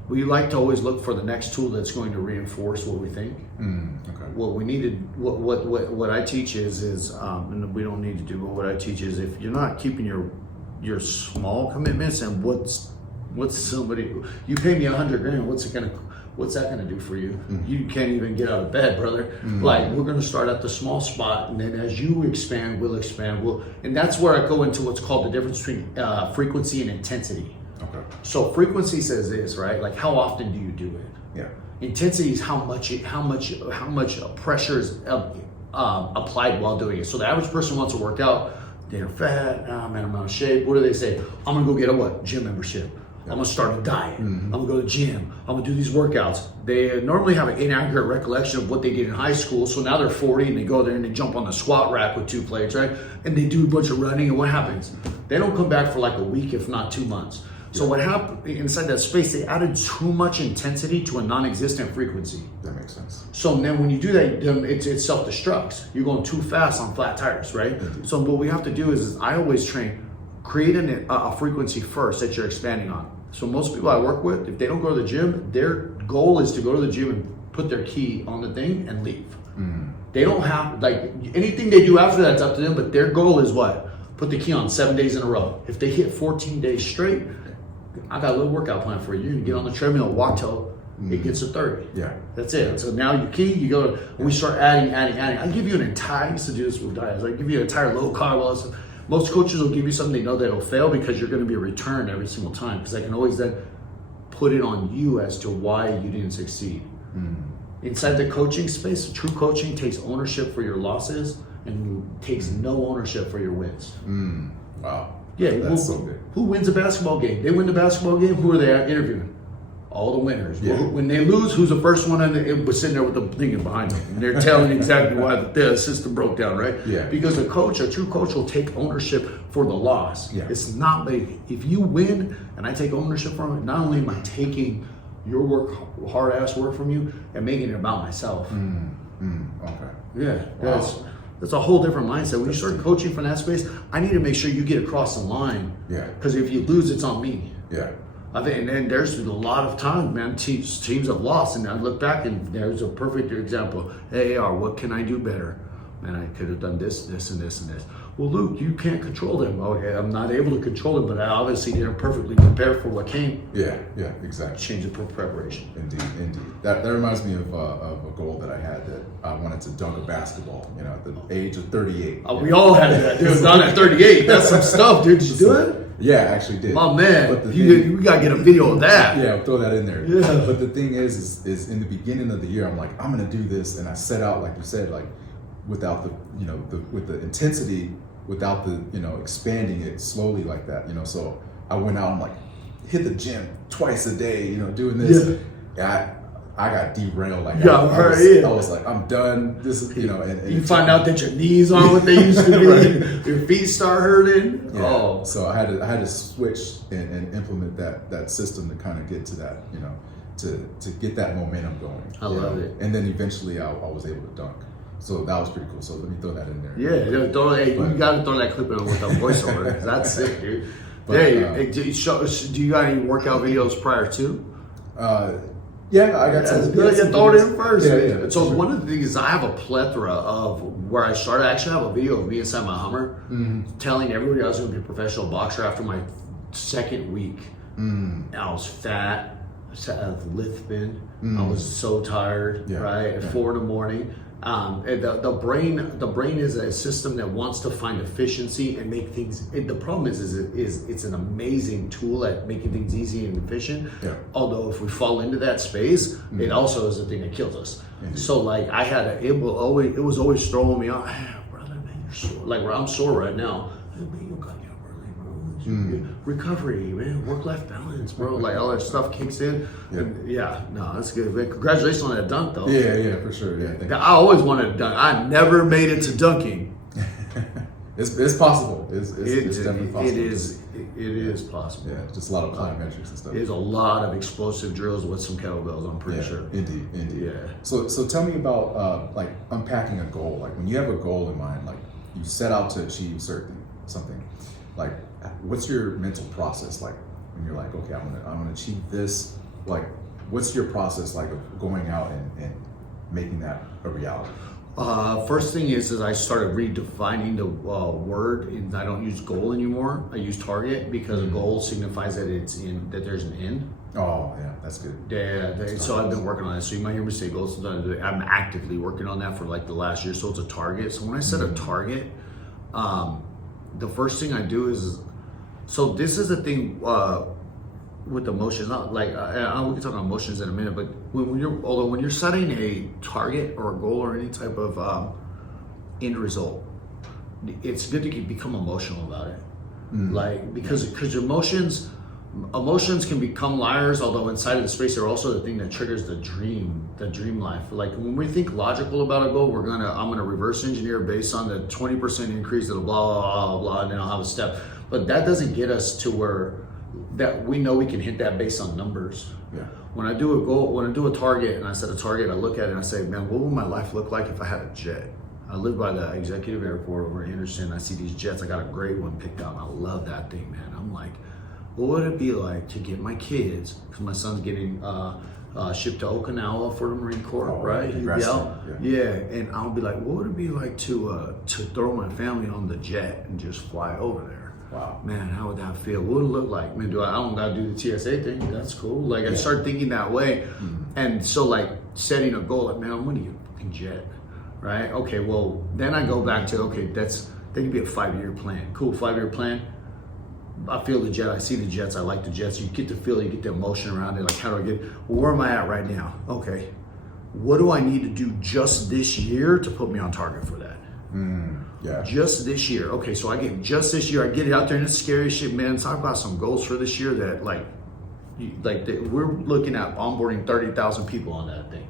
we like to always look for the next tool that's going to reinforce what we think. Okay. What we needed, what I teach is, and we don't need to do, but what I teach is if you're not keeping your small commitments, and what's somebody, you pay me $100,000, what's that gonna do for you? You can't even get out of bed, brother. Like, we're gonna start at the small spot, and then as you expand, we'll expand. And that's where I go into what's called the difference between frequency and intensity. Okay. So frequency says this, right? Like, how often do you do it? Yeah. Intensity is how much pressure is applied while doing it. So the average person wants to work out, they're fat, man, I'm out of shape. What do they say? I'm gonna go get a gym membership. I'm gonna start a diet. I'm gonna go to the gym. I'm gonna do these workouts. They normally have an inaccurate recollection of what they did in high school. So now they're 40 and they go there and they jump on the squat rack with 2 plates, right? And they do a bunch of running, and what happens? They don't come back for like a week, if not 2 months. So what happened inside that space, they added too much intensity to a non-existent frequency. That makes sense. So then when you do that, it self-destructs. You're going too fast on flat tires, right? So what we have to do is I always train, create a frequency first that you're expanding on. So most people I work with, if they don't go to the gym, their goal is to go to the gym and put their key on the thing and leave. They don't have, like, anything they do after that's up to them, but their goal is what? Put the key on 7 days in a row. If they hit 14 days straight, I got a little workout plan for you. You can get on the treadmill, walk till it gets to 30. Yeah. That's it. So now you key, you go, we start adding. I give you an entire, I used to do this with diets. I give you an entire low carb, all this stuff. Most coaches will give you something they know that'll fail because you're going to be returned every single time. Because I can always then put it on you as to why you didn't succeed. Inside the coaching space, true coaching takes ownership for your losses and takes no ownership for your wins. Wow. Yeah, that's so good. Who wins a basketball game? They win the basketball game. Who are they interviewing? All the winners. Yeah. When they lose, who's the first one? And it was sitting there with the thing behind them, and they're telling exactly why the system broke down, right? Yeah. Because a true coach, will take ownership for the loss. Yeah. It's not like if you win and I take ownership from it. Not only am I taking your hard ass work from you and making it about myself. Okay. Yeah. Wow. That's a whole different mindset. When you start coaching from that space, I need to make sure you get across the line. Yeah. Because if you lose, it's on me. Yeah. And then there's a lot of times, man, teams have lost. And I look back and there's a perfect example. AAR, what can I do better? Man, I could have done this, this, and this, and this. Well, Luke, you can't control them. Okay, I'm not able to control them, but I obviously didn't perfectly prepare for what came. Yeah, exactly. Change the preparation. Indeed. That reminds me of a goal that I had, that I wanted to dunk a basketball, you know, at the age of 38. We all had that. Dude, done at 38. That's some stuff, dude. Did you do it? Yeah, I actually did. My man, we gotta get a video of that. Yeah, throw that in there. Yeah. But the thing is in the beginning of the year, I'm like, I'm gonna do this, and I set out, like you said, like without with the intensity, without the expanding it slowly like that. So I went out. I'm like, hit the gym twice a day, you know, doing this. I got derailed. Like I was like, I'm done. This is, you know, and you find out that your knees aren't what they used to be. Your feet start hurting. Yeah. Oh, So I had to switch and implement that system to kind of get to that, you know, to get that momentum going. I love it. And then eventually I was able to dunk. So that was pretty cool. So let me throw that in there. Yeah, you got to throw that clip in with the voiceover. That's sick, dude. But, hey, do you got any workout videos prior to? Yeah, I got some. Good. You throw it in first. Yeah, so one of the things is I have a plethora of where I started. I actually have a video of me inside my Hummer telling everybody I was going to be a professional boxer after my second week. I was fat. I was lifting. I was so tired. Right at 4 a.m. And the brain is a system that wants to find efficiency and make things. The problem is it's an amazing tool at making things easy and efficient. Yeah. Although if we fall into that space, it also is the thing that kills us. So like it was always throwing me off. Brother, man, you're sore. Like I'm sore right now. Man, you got recovery, man, work-life balance, bro. Like all that stuff kicks in. That's good. Man, congratulations on that dunk, though. Yeah, for sure. Yeah, I always wanted to dunk. I never made it to dunking. It's possible. It's definitely possible. It is possible. Yeah, just a lot of plyometrics and stuff. There's a lot of explosive drills with some kettlebells. I'm pretty sure. Indeed. Yeah. So tell me about like unpacking a goal. Like when you have a goal in mind, like you set out to achieve something. Like, what's your mental process like when you're like, okay, I'm gonna achieve this? Like, what's your process like of going out and making that a reality? First thing is I started redefining the word, and I don't use goal anymore. I use target because a goal signifies that that there's an end. Oh yeah, that's good. Yeah, so I've been working on that. So you might hear me say goals. Sometimes I'm actively working on that for like the last year. So it's a target. So when I set a target, the first thing I do is, so this is the thing with emotions. Not like we can talk about emotions in a minute, but when you're setting a target or a goal or any type of end result, it's good to become emotional about it. Like because emotions can become liars. Although inside of the space, they're also the thing that triggers the dream life. Like when we think logical about a goal, I'm gonna reverse engineer based on the 20% increase of the blah blah blah blah, and then I'll have a step. But that doesn't get us to where that we know we can hit that based on numbers. Yeah. When I do a goal, when I do a target, and I set a target, I look at it and I say, man, what would my life look like if I had a jet? I live by the executive airport over in Henderson. I see these jets. I got a great one picked out, and I love that thing, man. I'm like, what would it be like to get my kids, because my son's getting shipped to Okinawa for the Marine Corps, right? Yeah, and I'll be like, what would it be like to throw my family on the jet and just fly over there? Wow. Man, how would that feel? What would it look like? Man, I don't gotta do the TSA thing. That's cool. Like I started thinking that way. And so like setting a goal, like, man, I'm gonna get a fucking jet. Right? Okay, well, then I go back to, okay, that could be a 5-year plan. Cool, 5-year plan. I feel the jet, I see the jets, I like the jets. You get the feel, you get the emotion around it. Like, how do I get, well, where am I at right now? Okay, what do I need to do just this year to put me on target for that? Just this year. Okay, so I get just this year, I get it out there, and it's scary shit, man. Talk about some goals for this year that we're looking at onboarding 30,000 people on that thing.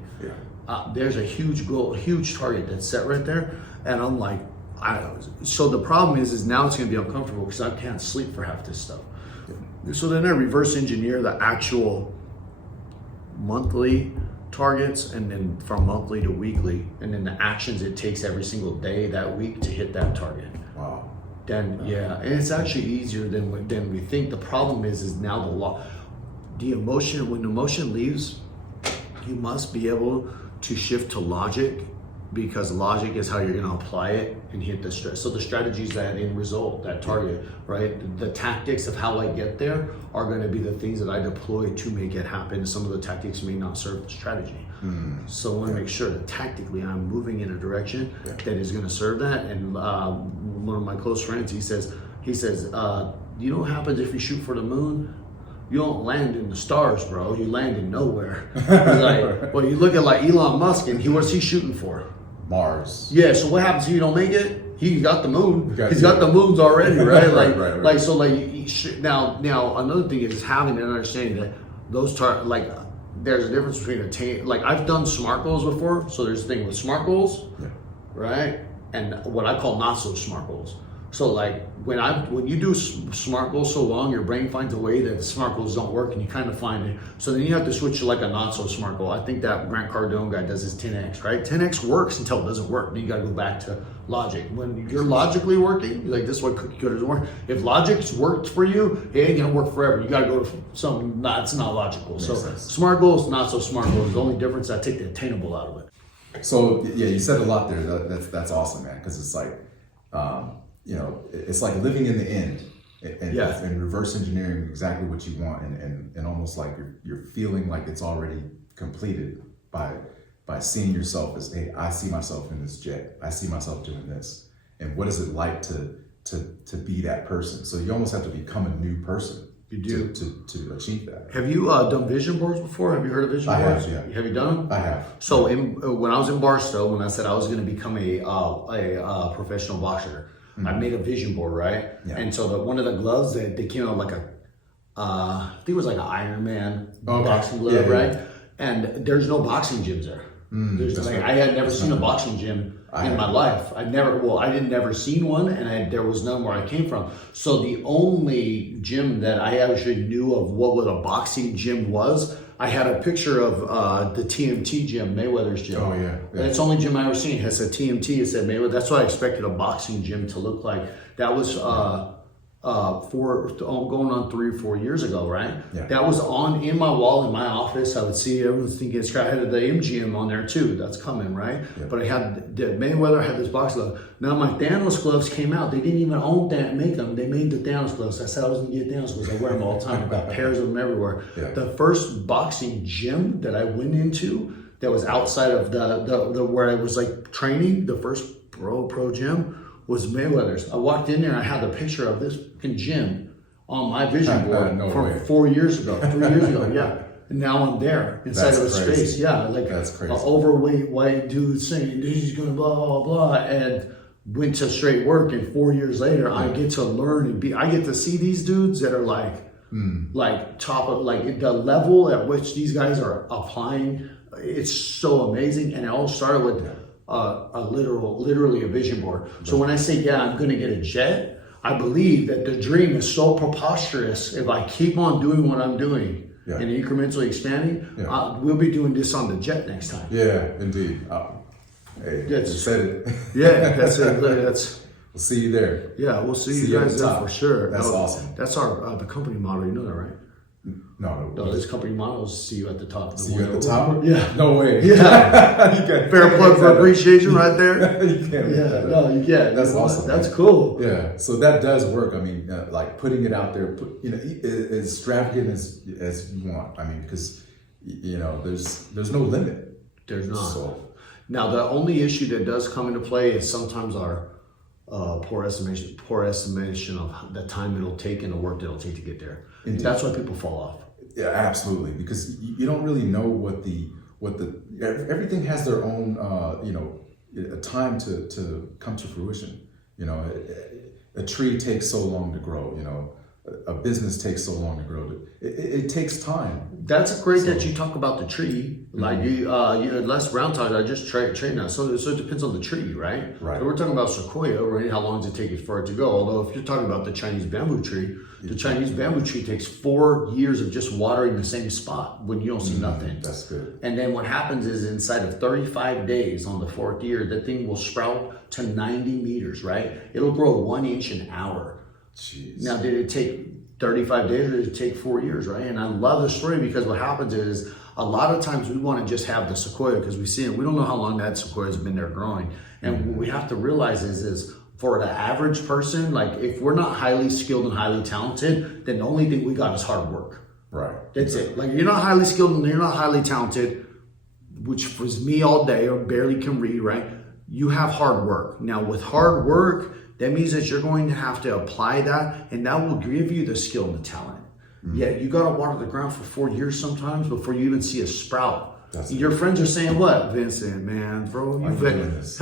There's a huge goal, a huge target that's set right there, and I'm like, so the problem is now it's going to be uncomfortable because I can't sleep for half this stuff. So then I reverse engineer the actual monthly targets, and then from monthly to weekly, and then the actions it takes every single day that week to hit that target. Wow. Then and it's actually easier than we think. The problem is now the emotion. When emotion leaves, you must be able to shift to logic, because logic is how you're going to apply it and hit the stress. So the strategies, that end result, that target, right? The tactics of how I get there are going to be the things that I deploy to make it happen. Some of the tactics may not serve the strategy. So I want to make sure that tactically I'm moving in a direction that is going to serve that. And one of my close friends, he says, you know what happens if you shoot for the moon? You don't land in the stars, bro. You land in nowhere. He's like, well, you look at like Elon Musk, and what's he shooting for? Mars. Yeah. So what happens if you don't make it? He's got the moon. He's He's got the moons already, right? Right. Like so. Like now another thing is having an understanding that those there's a difference between like I've done SMART goals before. So there's a thing with SMART goals, right? And what I call not so SMART goals. So like when you do SMART goals so long, your brain finds a way that the SMART goals don't work, and you kind of find it. So then you have to switch to like a not so SMART goal. I think that Grant Cardone guy does his 10x, right? 10x works until it doesn't work. Then you got to go back to logic. When you're logically working, you're like, this is what cookie cutter doesn't work. If logic's worked for you, it ain't gonna work forever. You got to go to something that's not logical. So SMART goals, not so SMART goals. The only difference, I take the attainable out of it. So yeah, you said a lot there. That's awesome, man. Because it's like, it's like living in the end, and reverse engineering exactly what you want, and almost like you're feeling like it's already completed by seeing yourself as, hey, I see myself in this jet. I see myself doing this, and what is it like to be that person? So you almost have to become a new person. You do to achieve that. Have you done vision boards before? Have you heard of vision boards? I have, yeah. Have you done them? I have. So when I was in Barstow, when I said I was going to become a professional boxer, I made a vision board, right? Yeah. And so one of the gloves that they came out like I think it was like an Iron Man boxing glove, right? And there's no boxing gyms there. I had never seen a boxing gym in my life. I didn't never seen one, and there was none where I came from. So the only gym that I actually knew of what a boxing gym was, I had a picture of the TMT gym, Mayweather's gym. Oh yeah. That's the only gym I ever seen. It has a TMT. It said Mayweather. That's what I expected a boxing gym to look like. That was going on 3 or 4 years ago, right? Yeah. That was in my wall in my office. I would see everyone's thinking it's got. I had the MGM on there too. That's coming, right? Yeah. But I had Mayweather had this box glove. Now my Thanos gloves came out. They didn't even make them. They made the Thanos gloves. I said I was gonna get Thanos gloves. I wear them all the time. I've got pairs of them everywhere. Yeah. The first boxing gym that I went into that was outside of the where I was like training, the first pro gym was Mayweather's. I walked in there, I had a picture of this fucking gym on my vision board from 4 years ago, 3 years ago, yeah. And now I'm there inside of a space, yeah. Like that's crazy. An overweight white dude saying, he's gonna blah, blah, blah, and went to straight work, and 4 years later, I get to learn I get to see these dudes that are like top of, like the level at which these guys are applying, it's so amazing. And it all started with literally a vision board. So when I say, I'm going to get a jet, I believe that the dream is so preposterous. If I keep on doing what I'm doing and incrementally expanding, we'll be doing this on the jet next time. Yeah, indeed. Hey, you said it. Yeah, that's it. We'll see you there. Yeah, we'll see you guys there for sure. That's awesome. That's our the company motto. You know that, right? No, this company motto is see you at the top. See you at the top? Yeah. No way. Yeah. Fair plug for appreciation right there. You can't. No, you can't. That's awesome. That's cool. Yeah. So that does work. I mean, like putting it out there, as extravagant as you want. I mean, because there's no limit. There's not. So. Now the only issue that does come into play is sometimes our poor estimation of the time it'll take and the work that it'll take to get there. Indeed. That's why people fall off. Yeah, absolutely, because you don't really know what everything has their own a time to come to fruition. A tree takes so long to grow. A business takes so long to grow. It takes time. That's great that you talk about the tree. Like Les Brown talked. I just trained that. So it depends on the tree, right? Right. So we're talking about sequoia, right? How long does it take for it to go? Although if you're talking about the Chinese bamboo tree, the Chinese bamboo tree takes 4 years of just watering the same spot when you don't see nothing. That's good. And then what happens is inside of 35 days on the 4th year, the thing will sprout to 90 meters, right? It'll grow 1 inch an hour. Jeez. Now, did it take 35 days or did it take 4 years, right? And I love the story because what happens is a lot of times we want to just have the sequoia because we see it. We don't know how long that sequoia has been there growing. And what we have to realize is for the average person, like if we're not highly skilled and highly talented, then the only thing we got is hard work. Right. That's it. Like you're not highly skilled and you're not highly talented, which was me all day or barely can read, right? You have hard work. Now with hard work, that means that you're going to have to apply that, and that will give you the skill and the talent. Yeah, you got to water the ground for 4 years sometimes before you even see a sprout. Your friends are saying what? Vincent, man, bro, I'm doing this.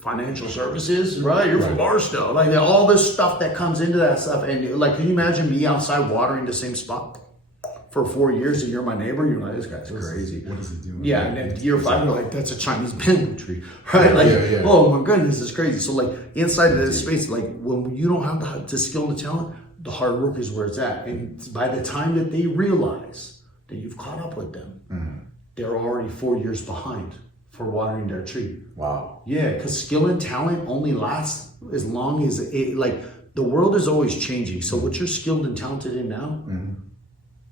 Financial services, right? You're from Barstow. Like all this stuff that comes into that stuff. And like, can you imagine me outside watering the same spot for 4 years and you're my neighbor? You're like, this guy's crazy. What is he doing? Yeah, and then year 5, you're like, that's a Chinese bamboo tree, right? Like, oh my goodness, it's crazy. So like inside of this space, like when you don't have the skill and the talent, the hard work is where it's at. And by the time that they realize that you've caught up with them, they're already 4 years behind for watering their tree. Wow. Yeah, because skill and talent only lasts as long as it, like the world is always changing. So what you're skilled and talented in now,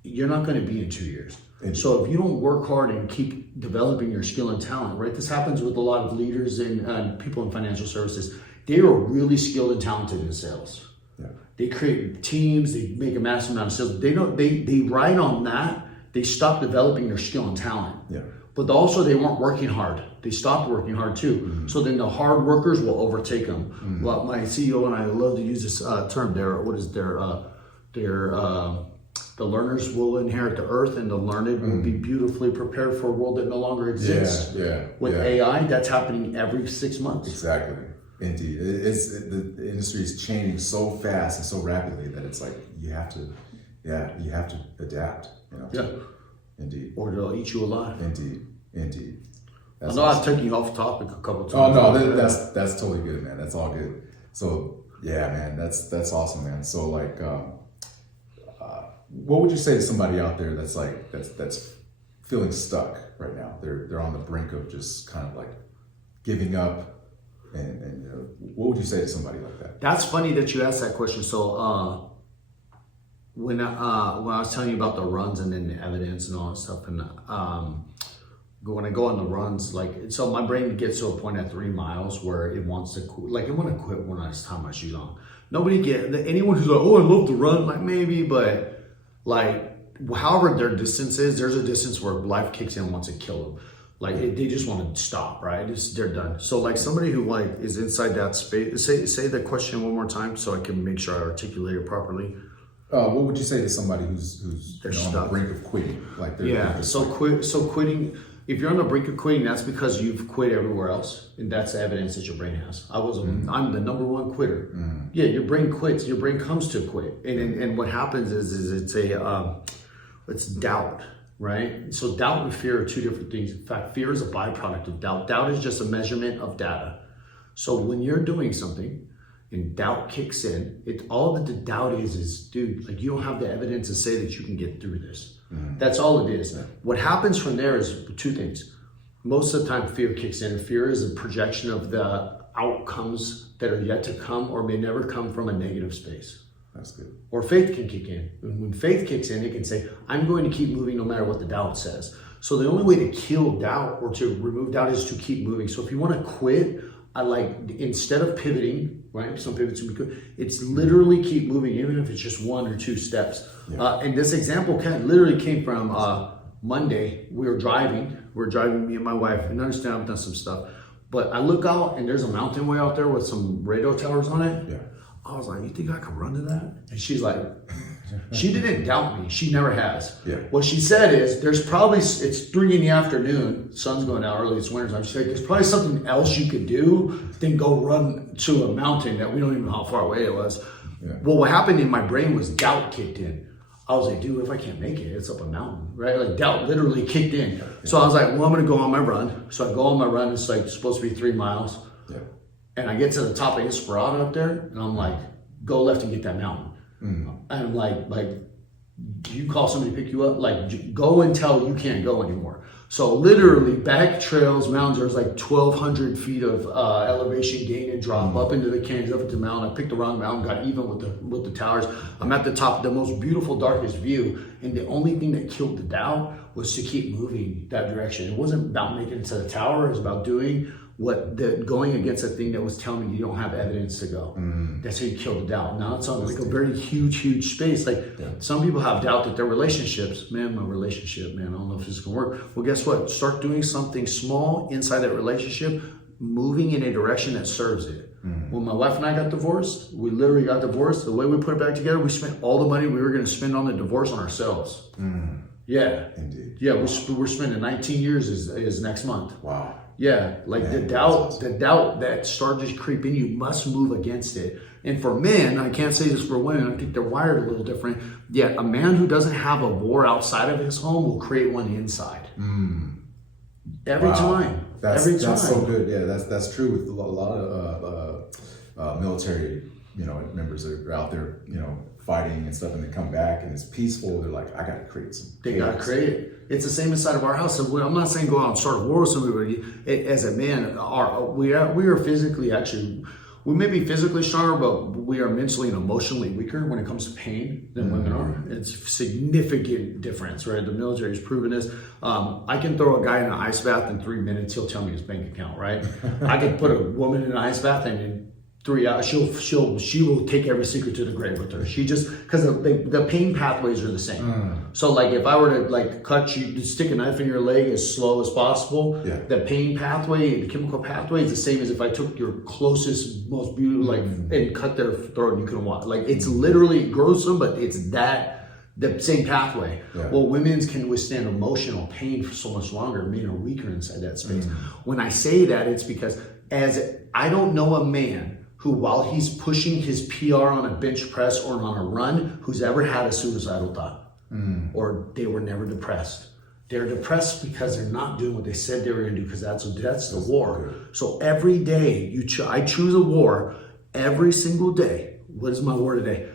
you're not going to be in 2 years. So if you don't work hard and keep developing your skill and talent, right? This happens with a lot of leaders and people in financial services. They are really skilled and talented in sales. Yeah. They create teams, they make a massive amount of sales. They ride on that. They stop developing their skill and talent. Yeah. But also they weren't working hard. They stopped working hard too. So then the hard workers will overtake them. Well, my CEO and I love to use this term. The learners will inherit the earth, and the learned will be beautifully prepared for a world that no longer exists. With AI, that's happening every 6 months. Exactly. Indeed. The industry is changing so fast and so rapidly that it's like you have to adapt. Indeed. Or they'll eat you alive. Indeed. I know I've taken you off topic a couple times. Oh no, that's totally good, man. That's all good. So yeah, man, that's awesome, man. So like, what would you say to somebody out there that's like that's feeling stuck right now? They're on the brink of just kind of like giving up, and what would you say to somebody like that? That's funny that you asked that question. So when I was telling you about the runs and then the evidence and all that stuff, and when I go on the runs, like, so my brain gets to a point at 3 miles where it wants to quit. It want to quit when I tie my shoes on. Anyone who's like, oh, I love to run, like maybe, but like, however their distance is, there's a distance where life kicks in and wants to kill them. Like they just want to stop, right? They're done. So like somebody who like is inside that space, say the question one more time so I can make sure I articulate it properly. What would you say to somebody who's on the brink of quitting? Like Quitting. If you're on the brink of quitting, that's because you've quit everywhere else, and that's the evidence that your brain has. I'm the number one quitter. Yeah, your brain quits. Your brain comes to quit, and what happens is it's doubt, right? So doubt and fear are two different things. In fact, fear is a byproduct of doubt. Doubt is just a measurement of data. So when you're doing something and doubt kicks in, all that the doubt is, dude, like you don't have the evidence to say that you can get through this. That's all it is. What happens from there is two things. Most of the time, fear kicks in. Fear is a projection of the outcomes that are yet to come or may never come from a negative space. That's good. Or faith can kick in. When faith kicks in, it can say, I'm going to keep moving no matter what the doubt says. So the only way to kill doubt or to remove doubt is to keep moving. So if you want to quit, instead of pivoting, right? Some pivots would be good. It's literally keep moving, even if it's just 1 or 2 steps. Yeah. And this example literally came from Monday. We were driving, me and my wife, and understand I've done some stuff. But I look out and there's a mountain way out there with some radio towers on it. Yeah. I was like, you think I could run to that? And she's like, she didn't doubt me. She never has. Yeah. What she said is, it's 3 in the afternoon, sun's going out early, it's winter time. She said, there's probably something else you could do than go run to a mountain that we don't even know how far away it was. Yeah. Well, what happened in my brain was doubt kicked in. I was like, dude, if I can't make it, it's up a mountain, right? Like doubt literally kicked in. Yeah. So I was like, well, I'm going to go on my run. So I go on my run. It's like supposed to be 3 miles. Yeah. And I get to the top of Inspirada up there, and I'm like, go left and get that mountain. And I'm like, you call somebody to pick you up? Like, go until you can't go anymore. So literally, back trails, mountains, there's like 1,200 feet of elevation gain and drop up into the canyons, up into the mountain. I picked the wrong mountain, got even with the towers. I'm at the top, the most beautiful, darkest view. And the only thing that killed the doubt was to keep moving that direction. It wasn't about making it to the tower. It was about doing going against a thing that was telling me you don't have evidence to go. That's how you kill the doubt. Now it's on like a very huge space. Some people have doubt that their relationships, my relationship, I don't know if this is gonna work. Well, guess what? Start doing something small inside that relationship, moving in a direction that serves it. When my wife and I got divorced, we literally got divorced. The way we put it back together, we spent all the money we were gonna spend on the divorce on ourselves. Yeah. Indeed. Yeah, we're spending 19 years is next month. Wow. Yeah, like Man, the doubt that started to creep in, you must move against it. And for men, I can't say this for women, I think they're wired a little different. Yet a man who doesn't have a war outside of his home will create one inside. Every time. That's so good. Yeah, that's true with a lot of military, members that are out there, fighting and stuff, and they come back and it's peaceful. They're like, I gotta create some. They gotta create it. It's the same inside of our house. So I'm not saying go out and start a war with somebody. As a man, we are physically actually. We may be physically stronger, but we are mentally and emotionally weaker when it comes to pain than women are. It's a significant difference, right? The military has proven this. I can throw a guy in an ice bath in 3 minutes, he'll tell me his bank account, right? I can put a woman in an ice bath and in 3 hours, she will take every secret to the grave with her. She just, because the pain pathways are the same. So like if I were to cut you, to stick a knife in your leg as slow as possible, the pain pathway, the chemical pathway is the same as if I took your closest, most beautiful, and cut their throat and you couldn't walk. Like it's literally gruesome, but it's the same pathway. Well, women's can withstand emotional pain for so much longer. Men are weaker inside that space. When I say that, it's because I don't know a man who, while he's pushing his PR on a bench press or on a run, who's ever had a suicidal thought, or they were never depressed. They're depressed because they're not doing what they said they were going to do, because that's the war. So every day I choose a war every single day. What is my war today?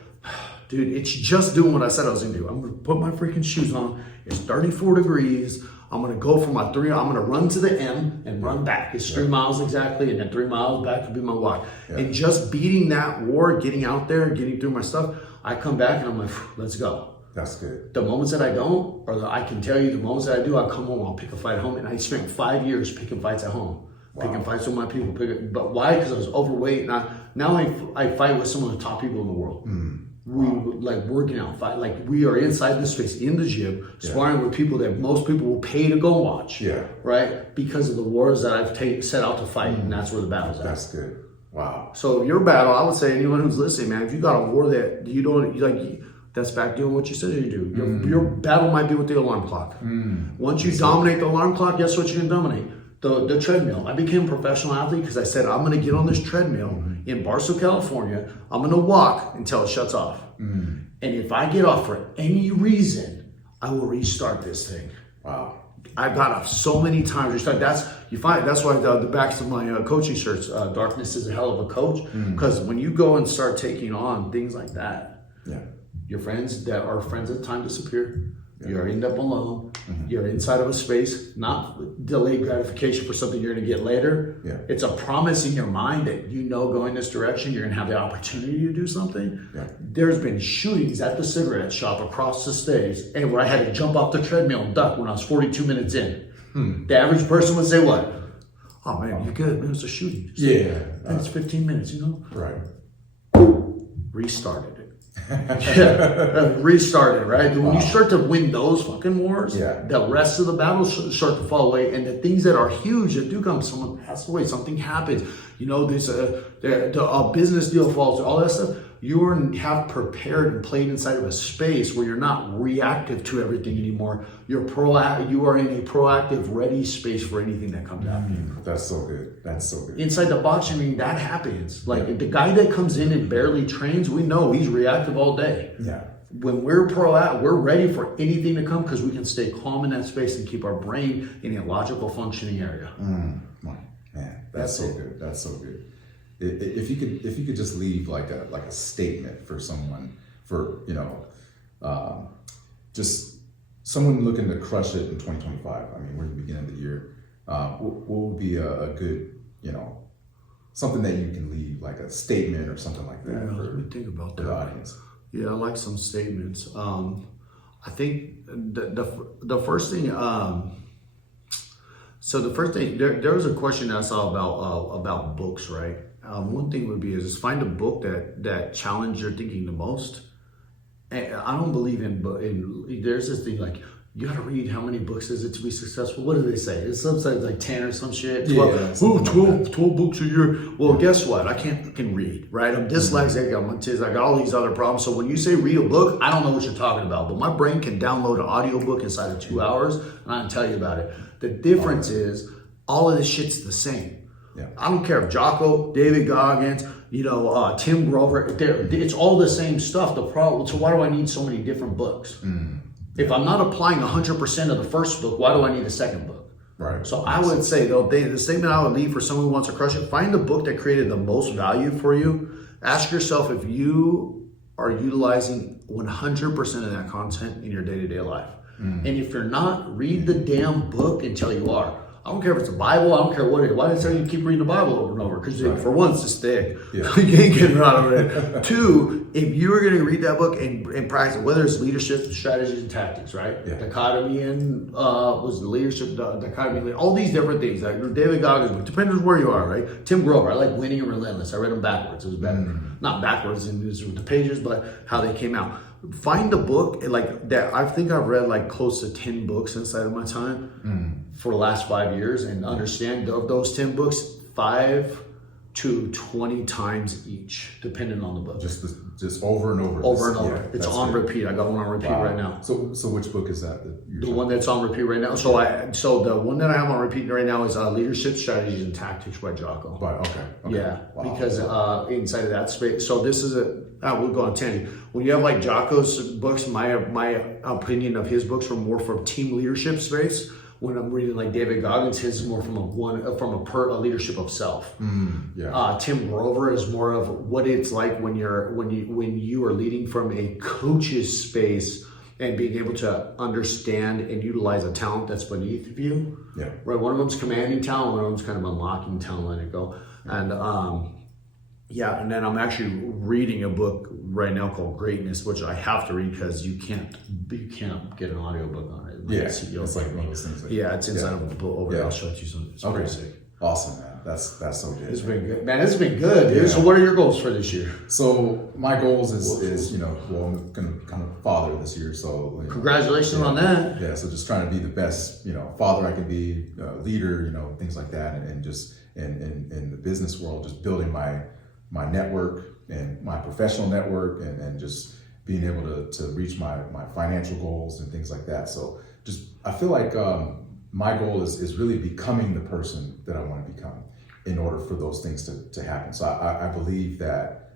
Dude, it's just doing what I said I was going to do. I'm going to put my freaking shoes on. It's 34 degrees. I'm going to go for my 3. I'm going to run to the M and run back. It's 3 miles exactly. And then 3 miles back will be my walk. And just beating that war, getting out there, getting through my stuff, I come back and I'm like, let's go. That's good. The moments that I don't, I can tell you the moments that I do, I'll come home, I'll pick a fight at home. And I spent 5 years picking fights at home. Picking fights with my people. But why? Because I was overweight. Now I fight with some of the top people in the world. We working out, fight. Like we are inside the space in the gym, sparring with people that most people will pay to go watch. Right? Because of the wars that I've set out to fight, and that's where the battle's at. That's good. Wow. So your battle, I would say, anyone who's listening, man, if you got a war that you don't like, that's back doing what you said you do. Your battle might be with the alarm clock. Once you dominate the alarm clock, guess what you can dominate? The treadmill. I became a professional athlete because I said, I'm going to get on this treadmill in Barstow, California. I'm going to walk until it shuts off. And if I get off for any reason, I will restart this thing. Wow. I've got off so many times. Restart. That's why the backs of my coaching shirts, darkness is a hell of a coach. Because when you go and start taking on things like that, your friends that are friends at the time disappear. You end up alone. You're inside of a space, not delayed gratification for something you're going to get later. It's a promise in your mind that going this direction, you're going to have the opportunity to do something. There's been shootings at the cigarette shop across the states, and where I had to jump off the treadmill and duck when I was 42 minutes in. The average person would say, what? Oh man, you're good. Man, it's a shooting. It's 15 minutes, Right. Restarted it. Restart it, right? When you start to win those fucking wars, the rest of the battles start to fall away, and the things that are huge that do come, someone passes away, something happens, there's a business deal falls, all that stuff. You have prepared and played inside of a space where you're not reactive to everything anymore. You are in a proactive, ready space for anything that comes after you. That's so good. That's so good. Inside the boxing ring, that happens. Like the guy that comes in and barely trains, we know he's reactive all day. When we're proactive, we're ready for anything to come because we can stay calm in that space and keep our brain in a logical functioning area. Man, that's so good. That's so good. If you could just leave like a statement for someone, for just someone looking to crush it in 2025. I mean, we're at the beginning of the year. What would be a good something that you can leave, like a statement or something like that? Let me think about that. The audience. Yeah, I like some statements. I think the first thing. So the first thing, there was a question I saw about books, right? One thing would be is find a book that challenged your thinking the most. And I don't believe in there's this thing like you gotta read how many books is it to be successful? What do they say? It's sometimes like 10 or some shit. 12 books a year. Well, guess what? I can't fucking read, right? I'm dyslexic, I'm autistic, I got all these other problems. So when you say read a book, I don't know what you're talking about. But my brain can download an audiobook inside of 2 hours and I can tell you about it. The difference is all of this shit's the same. Yeah. I don't care if Jocko, David Goggins, Tim Grover, it's all the same stuff. The problem, so why do I need so many different books? If I'm not applying 100% of the first book, why do I need a second book? Right. So I would say, though, the statement I would leave for someone who wants to crush it, find the book that created the most value for you. Ask yourself if you are utilizing 100% of that content in your day-to-day life. And if you're not, read the damn book until you are. I don't care if it's a Bible. I don't care what it is. Why did I tell you to keep reading the Bible over and over? Because for one, it's just thick. Yeah. You ain't getting out of it. Two, if you are going to read that book and practice, whether it's leadership, strategies, and tactics, right? Yeah. Dichotomy and was the leadership, dichotomy, all these different things. Like David Goggins book, depends on where you are, right? Tim Grover, I like Winning and Relentless. I read them backwards. It was better. Not backwards in the pages, but how they came out. Find a book like that. I think I've read like close to 10 books inside of my time for the last 5 years, and understand of those 10 books, 5 to 20 times each, depending on the book. Just over and over. Over and over. It's on repeat. I got one on repeat right now. So which book is that? The one that's on repeat right now. So the one that I have on repeat right now is Leadership Strategies and Tactics by Jocko. Okay. Yeah, because inside of that space. So this is we'll go on a tangent. When you have like Jocko's books, my opinion of his books are more from team leadership space. When I'm reading like David Goggins, his is more from a leadership of self. Tim Grover is more of what it's like when you are leading from a coach's space and being able to understand and utilize a talent that's beneath you. Yeah. Right. One of them's commanding talent, one of them's kind of unlocking talent, letting it go. And and then I'm actually reading a book right now called Greatness, which I have to read because you can't get an audiobook on it. Like it's like one of those things. It's inside of a book over there. I'll show it to you some. It's pretty sick. Awesome, man. That's so good. It's been good, man. It's been good, dude. So what are your goals for this year? So my goals is I'm gonna kind of father this year. So congratulations on that. Yeah. So just trying to be the best, father I can be, leader, things like that, and just in the business world, just building my network and my professional network, and just being able to reach my financial goals and things like that. So I feel like my goal is really becoming the person that I want to become in order for those things to happen. So I believe that,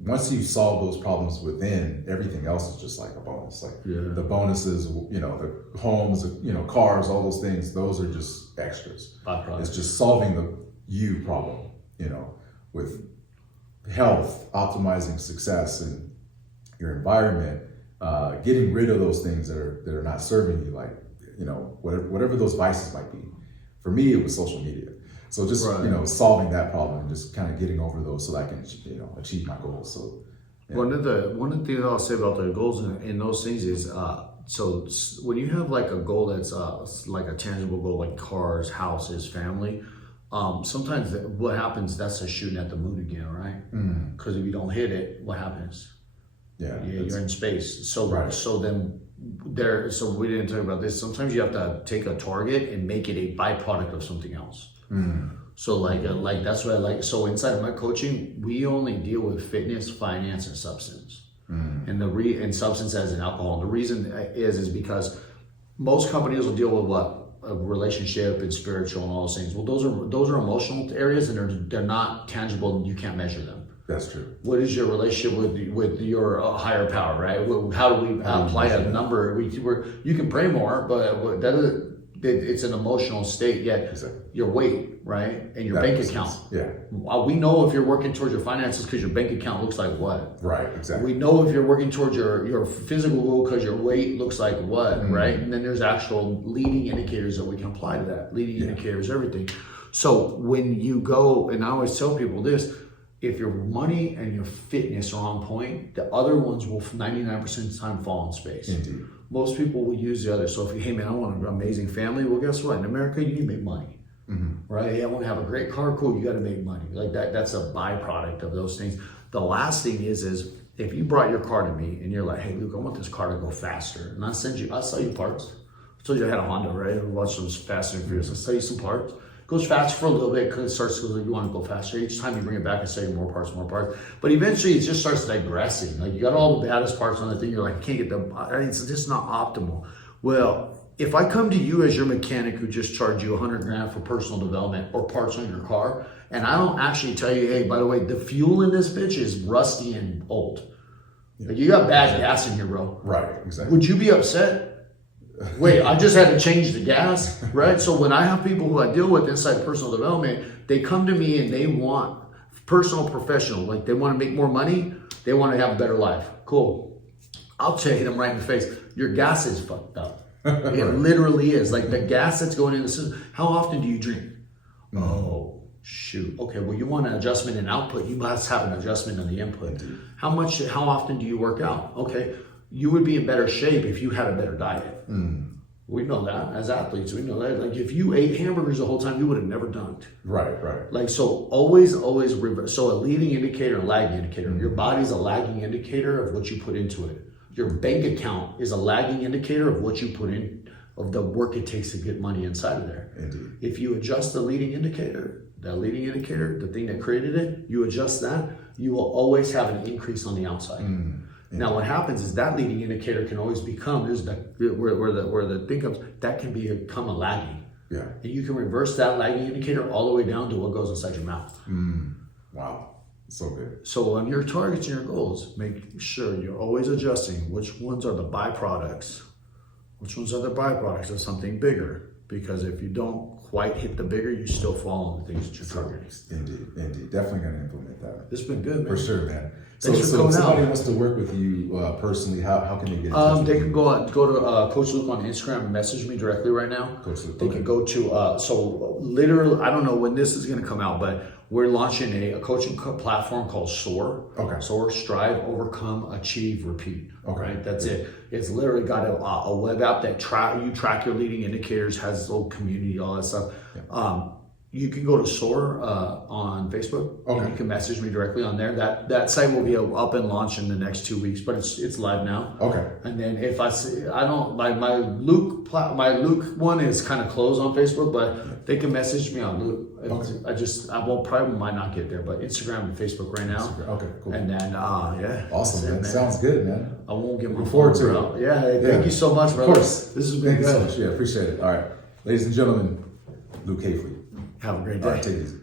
once you solve those problems within, everything else is just like a bonus. Like the bonuses, the homes, cars, all those things, those are just extras. It's just solving the you problem, with health, optimizing success and your environment, getting rid of those things that are not serving you, like, whatever those vices might be. For me, it was social media. So just, solving that problem and just kind of getting over those so that I can, achieve my goals. So one of the things I'll say about the goals and those things is, so when you have like a goal that's like a tangible goal, like cars, houses, family, sometimes what happens, that's just shooting at the moon again, right? Because if you don't hit it, what happens? You're in space. So then so we didn't talk about this. Sometimes you have to take a target and make it a byproduct of something else. So like that's what I like. So inside of my coaching, we only deal with fitness, finance, and substance. And and substance as in alcohol. And the reason is because most companies will deal with what? A relationship and spiritual and all those things. Well, those are emotional areas, and they're not tangible, and you can't measure them. That's true. What is your relationship with your higher power, right? How do we apply a number? You can pray more, but it's an emotional state. Yet your weight, right, and your bank account. Yeah. We know if you're working towards your finances because your bank account looks like what. Right. Exactly. We know if you're working towards your physical goal because your weight looks like what, right? And then there's actual leading indicators that we can apply to that. Leading indicators, everything. So when you go, and I always tell people this. If your money and your fitness are on point, the other ones will 99% of the time fall in space. Indeed. Most people will use the other. So if hey man, I want an amazing family, well guess what? In America, you need to make money. Right? Hey, I want to have a great car, cool, you got to make money. Like that's a byproduct of those things. The last thing is if you brought your car to me and you're like, hey, Luke, I want this car to go faster. And I'll sell you parts. I told you I had a Honda, right? I watched those Fast and Furious. I'll sell you some parts. Goes fast for a little bit because it starts to like, you want to go faster. Each time you bring it back, I say more parts. But eventually it just starts digressing. Like you got all the baddest parts on the thing. You're like, I can't get it's just not optimal. Well, if I come to you as your mechanic who just charged you $100,000 for personal development or parts on your car, and I don't actually tell you, hey, by the way, the fuel in this bitch is rusty and old. Like you got bad gas in here, bro. Right, exactly. Would you be upset? Wait, I just had to change the gas, right? So when I have people who I deal with inside personal development, they come to me and they want personal, professional. Like they want to make more money. They want to have a better life. Cool. I'll hit them right in the face. Your gas is fucked up. It literally is. Like the gas that's going in the system. How often do you drink? Mm-hmm. Oh, shoot. Okay, well, you want an adjustment in output. You must have an adjustment in the input. Indeed. How often do you work out? Okay. You would be in better shape if you had a better diet. Mm. We know that as athletes. We know that. Like if you ate hamburgers the whole time, you would have never dunked. Right. Like so, always reverse. So a leading indicator, a lagging indicator. Mm-hmm. Your body's a lagging indicator of what you put into it. Your bank account is a lagging indicator of what you put in, of the work it takes to get money inside of there. Indeed. If you adjust the leading indicator, the thing that created it, you adjust that, you will always have an increase on the outside. Mm. Now, what happens is that leading indicator can always become where the thing comes. That can become a lagging. Yeah. And you can reverse that lagging indicator all the way down to what goes inside your mouth. Mm. Wow, so good. So on your targets and your goals, make sure you're always adjusting which ones are the byproducts. Which ones are the byproducts of something bigger? Because if you don't quite hit the bigger, you still fall on the things that you're targeting. Indeed. Definitely going to implement that. It's been good, man. For sure, man. So Thanks for coming if somebody out. wants to work with you personally, how can they get in touch with They you? can go to Coach Luke on Instagram and message me directly right now. Coach Luke, They can go to, so literally, I don't know when this is going to come out, but we're launching a coaching platform called SOAR. Okay. SOAR, Strive, Overcome, Achieve, Repeat. Okay. Right? That's it. It's literally got a web app that you track your leading indicators, has its little community, all that stuff. Yeah. You can go to SOAR on Facebook. Okay. And you can message me directly on there. That site will be up and launch in the next 2 weeks, but it's live now. Okay. And then if I see, my Luke one is kind of closed on Facebook, but they can message me on Luke. Okay. I might not get there, but Instagram and Facebook right now. Okay, cool. And then Awesome, man. Sounds good, man. I won't get my Look forward phone to out. Yeah, thank you so much, brother. Of course. This has been Thank you so good. much. Yeah, appreciate it. All right. Ladies and gentlemen, Luke Haefele. Have a great day. All right, take it easy.